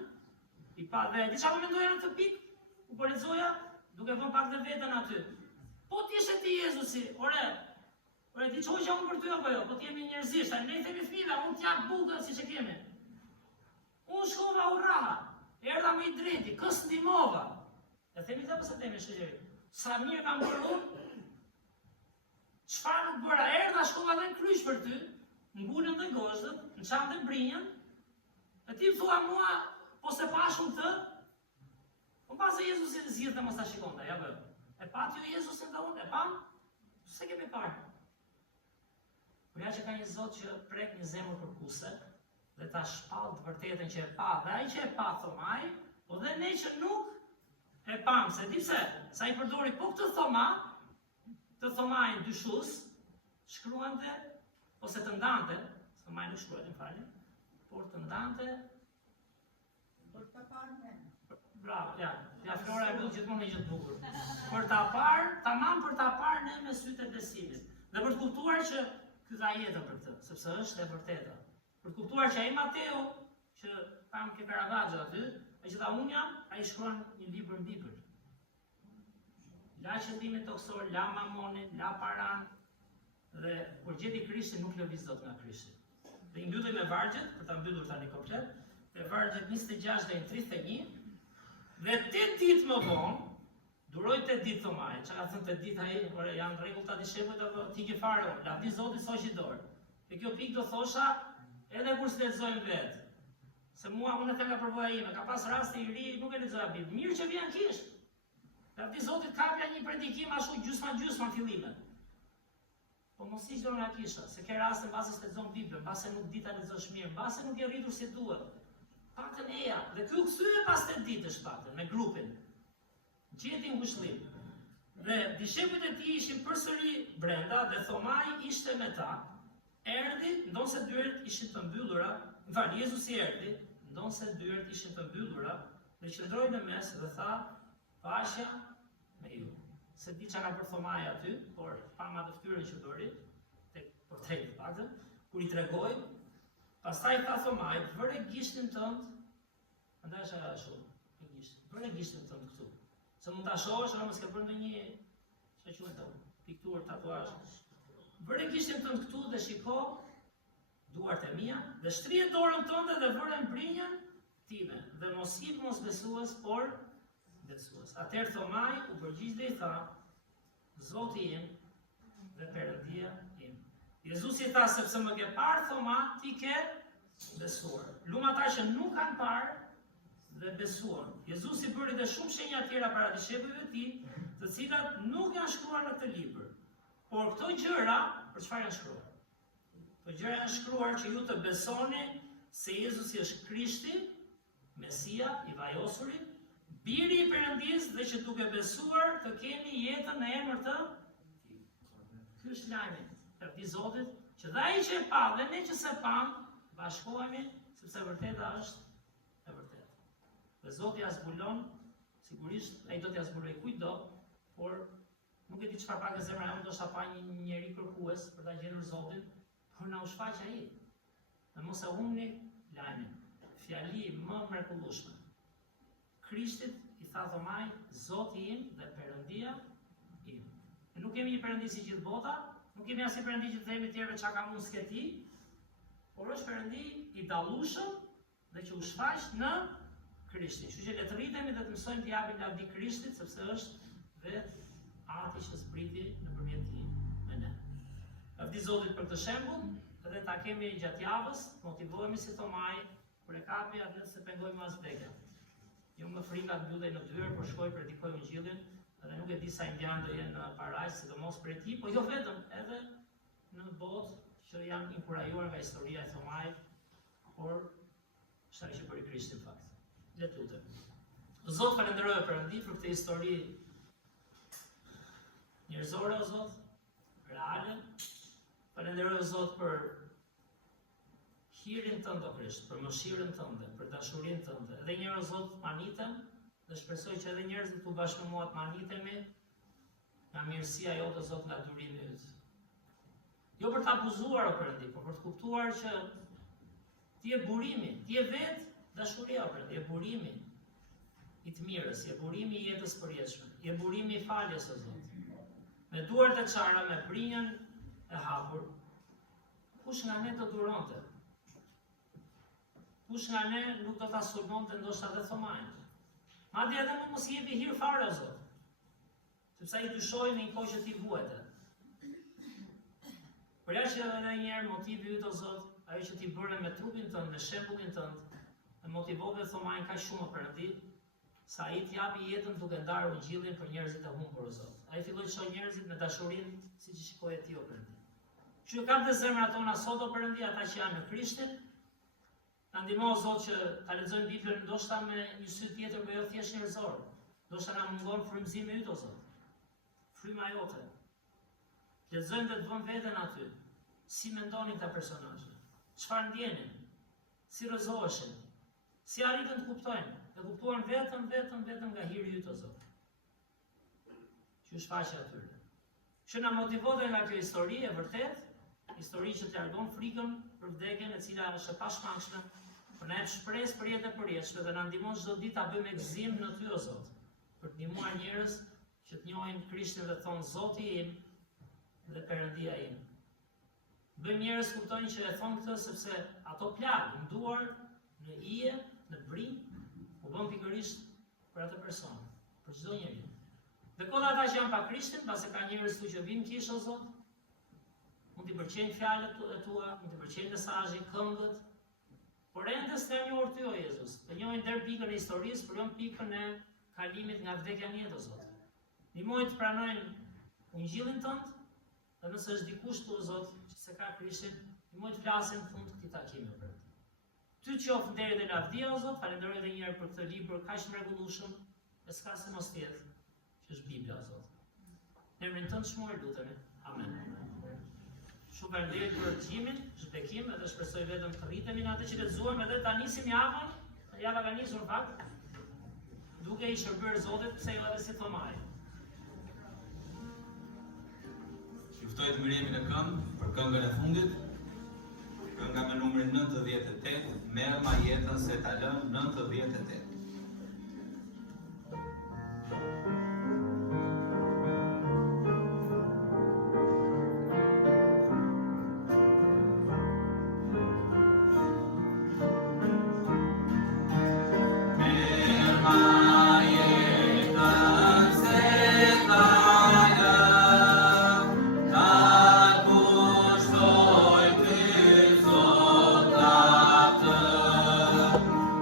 i pa dhe di çfarë mendoja në këtë pikë? U po lexoja, duke vënë pak dhe veten aty. Po ti ishe ti Jezusi, ore ti çoqja unë për ty apo jo? Po ti jemi njerëzisht, ne i themi fëmijëve, unë t'jap bukën siç e kemi. Unë shkova u raha, erdha më i drejti, kës ndihmova. E themi dhe pëse themi shëgjeri. Sa mirë kam bërë unë, çfarë nuk bëra, erdha shkova dhe në kryq për ty, ngulën dhe goshtët, në qanë dhe brinjën, e ti më thua mua, po se pashun të, po pas e Jezusin zhjithë dhe mos ta shikonda, ja bërë. E pat jo Jezusin dhe unë, e pan, se kemi parë. Por ja që ka një Zot që prek një zemër kërkuese dhe ta shpall të vërtetën që e pa, dhe ai që e pa Thomai, po dhe ne që nuk e pam, se di pse, sa i përdori po këtë Thomai dyshues, shkruante ose të ndante, Thomai nuk shkruajti, më falni, por të ndante Për të parë ne. bravo, ja Flora e lutë gjithmonë një gjë të bukur. Për ta parë, tamam për ta parë ne me sytë e besimit. Dhe për të kuptuar që ky ka jetën për këtë, sepse është e vërteta. Për të kuptuar që ai Mateu, që pam ke Caravaggio aty, ai që tha unë jam, ai shkruan një libër mbi për. La qëllimin toksor, la mamonin, la paran, dhe kur gjeti Krishtin nuk lëviz dot nga Krishti. Dhe i mbyllim me vargjet, për ta mbyllur tani komplet, me vargjet 26 deri në 31, dhe 8 ditë më vonë, duroi 8 ditë Thomai, që ka thënë 8 ditë ai, ore janë rregullta dishepujt apo ti ke fare, lavdi Zotit soqi dorë. Dhe kjo pikë do thosha edhe kur s'lexojmë vetë. Se mua unë e them nga përvoja ime, ka pas raste i ri, nuk e lexoja Biblën. Mirë që vjen kish. Lavdi Zotit kapja një predikim ashtu gjysma fillime. Po mos i do nga kisha, se ke raste mbase s'lexon Biblën, mbase nuk di ta lexosh mirë, mbase nuk e rritur si duhet. Patën eja, dhe ky u kthye pas 8 ditësh patën me grupin. Gjeti ngushëllim. Dhe dishepujt e tij ishin përsëri brenda dhe Thomai ishte me ta. Erdhi, ndonse dyert ishin të mbyllura, Jezusi erdhi, ndonse dyert ishin të mbyllura, dhe qëndroi në mes dhe tha, paqja me ju. Se di çka ka për Thomai aty, por pama të fytyrën që bëri, tek portreti patën, kur i tregoi, pastaj tha Thomai, vëre gishtin tënd, andaj është ashtu, vëre gishtin tënd këtu. Se mund ta shohësh, ama s'ka bërë ndonjë, çfarë quhet, pikturë, tatuazh. Vëre gishtin tënd këtu dhe shiko duart e mia, dhe shtrihet dorën tënde dhe vëre brinjën time, dhe mos hip mos besues, por besues. Atëherë Thomai u përgjigj dhe i tha, Zoti im dhe Perëndia im. Jezusi tha, sepse më ke parë Thoma, ti ke besuar. Luma ata që nuk kanë parë dhe besuan. Jezusi bëri dhe shumë shenja tjera para dishepujve të tij, të cilat nuk janë shkruar në këtë libër. Por këto gjëra, për çfarë janë shkruar? Këto gjëra janë shkruar që ju të besoni se Jezusi është Krishti, Mesia, i vajosuri, biri i Perëndisë, dhe që duke besuar të keni jetën në emër të Tij. Ky është lajmi. Lavdi Zotit, që dhe ai që e pa dhe ne që se pam, bashkohemi, sepse vërteta është e vërtetë. Dhe Zoti ja zbulon, sigurisht ai do t'ja zbuloj kujtdo, por nuk e di çfarë pak e zemra jonë, do shta pa një njeri kërkues për ta gjetur Zotin, por na u shfaq ai. Dhe mos e humni lajmin. Fjali më mrekullueshme. Krishtit i tha Thomai, Zoti im dhe Perëndia im. Ne nuk kemi një Perëndi si gjithë bota, nuk kemi as një Perëndi që të themi tjerëve çka ka mund s'ke ti, por është Perëndi i dallueshëm dhe që u shfaq në Krishtin. Kështu që le të rritemi dhe të mësojmë të japim lavdi Krishtit, sepse është vetë Ati që zbriti nëpërmjet tij me ne. Lavdi Zotit për këtë shembull, edhe ta kemi gjatë javës, motivohemi si Thomai, kur e kapi atë se pengojmë as vdekja. Jo më frika të mbyllej në dyer, por shkoj predikoj Ungjillin, dhe nuk e di sa indianë do jenë në parajs, sidomos për ti, po jo vetëm, edhe në botë që janë inkurajuar nga historia e Thomait, por është ai që bëri Krishtin fakt. Le të lutem. Zot, falenderoj Perëndi për këtë histori njerëzore, o Zot, reale. Falenderoj o Zot për hirin tënd, o Krisht, për mëshirën tënde, për dashurinë tënde. Edhe një herë o Zot, manitem dhe shpresoj që edhe njerëzit këtu bashkë me mua të manitemi nga mirësia jote, Zot, nga durimi yt. Jo për të abuzuar o Perëndi, por për të kuptuar që ti je burimi, ti je vetë dashuria, o Perëndi, je burimi i të mirës, je burimi i jetës përjetshme, je burimi i faljes, o Zot. Me duart e çara, me brinjën e hapur, kush nga ne të duronte? Kush nga ne nuk do ta sulmonte ndoshta edhe thomajin? Madje edhe mos i jepi hir fare, o Zot. Sepse ai dyshoi në një kohë që ti vuete. Por jashtë edhe një herë motivi yt, o Zot, ajo që ti bëre me trupin tënd, me shembullin tënd, e motivove thomajin kaq shumë, o Perëndi, sa ai të japi jetën duke ndarë ungjillin për njerëzit e humbur, o Zot. Ai filloi të shohë njerëzit me dashurinë siç e shikoi ti, o Perëndi. Që kanë të zemrat tona sot, o Perëndi, ata që janë në Krishtin, na ndihmo, o Zot, që ta lexojmë Biblën ndoshta me një sy tjetër, por jo thjesht njerëzor. Ndoshta na mungon frymëzimi yt, o Zot. Fryma jote. Lexojmë dhe të vëmë veten aty. Si mendonin këta personazhe? Çfarë ndjenin? Si rrëzoheshin? Si arritën të kuptojnë? Dhe kuptuan vetëm nga hiri yt, o Zot. Që u shfaqe atyre. Që na motivove nga kjo histori e vërtet, histori që t'largon frikën për vdekjen, e cila është e pashmangshme, por na jep shpresë për jetën e përjetshme dhe na ndihmon çdo ditë ta bëjmë gëzim në ty, o Zot, për të ndihmuar njerëz që të njohin Krishtin dhe të thonë Zoti im dhe Perëndia im. Bëjmë njerëz kuptojnë që e thonë këtë sepse ato plagë, në duar, në ije, në brinj, u bën pikërisht për atë person, për çdo njeri. Dhe kodë ata që janë pa Krishtin, pasi ka njerëz këtu që vinë kish, o Zot, mund t'i pëlqejnë fjalët e tua, mund t'i pëlqejnë mesazhi, këngët, por ende s'e njohin ty, o Jezus. Të njohin deri pikën e historisë, por jo pikën e kalimit nga vdekja në jetë, o Zot. Ndihmoj të pranojnë ungjillin tënd, dhe nëse është dikush tu, o Zot, që se ka Krishtin, ndihmoj të flasin në fund këtij takimi për të. Ty qoftë nderi dhe lavdia, o Zot, falenderoj edhe një herë për këtë libër kaq të mrekullueshëm, e s'ka se mos tjetë, që është Bibla, o Zot. Në emrin tënd shmuar lutemi. Amen. Shumë faleminderit për dëgjimin, shpjegimin edhe shpresoj vetëm të rritemi në atë që lexuam edhe ta nisim javën. Java ka nisur në fakt duke i shërbyer Zotit, pse jo edhe si Thomai. Juftoj të mirëmi në këngë për këngën e fundit. Kënga me numrin 98, merr ma jetën se ta lëm 98.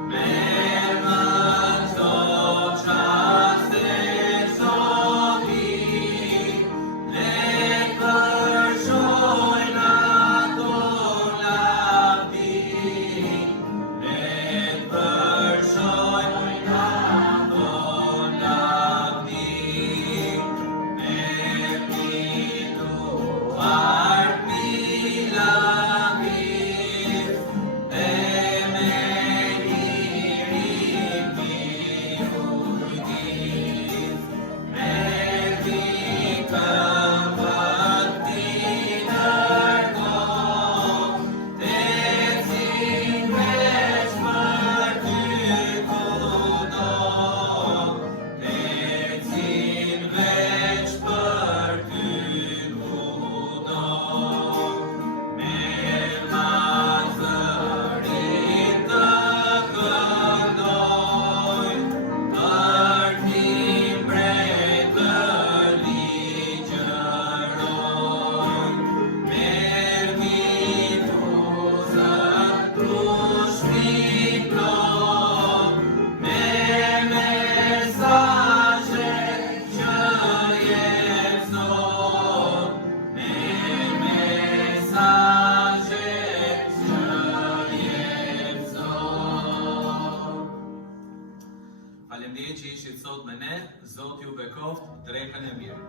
Merma sot me ne, Zoti ju bekoft drekën e mirë.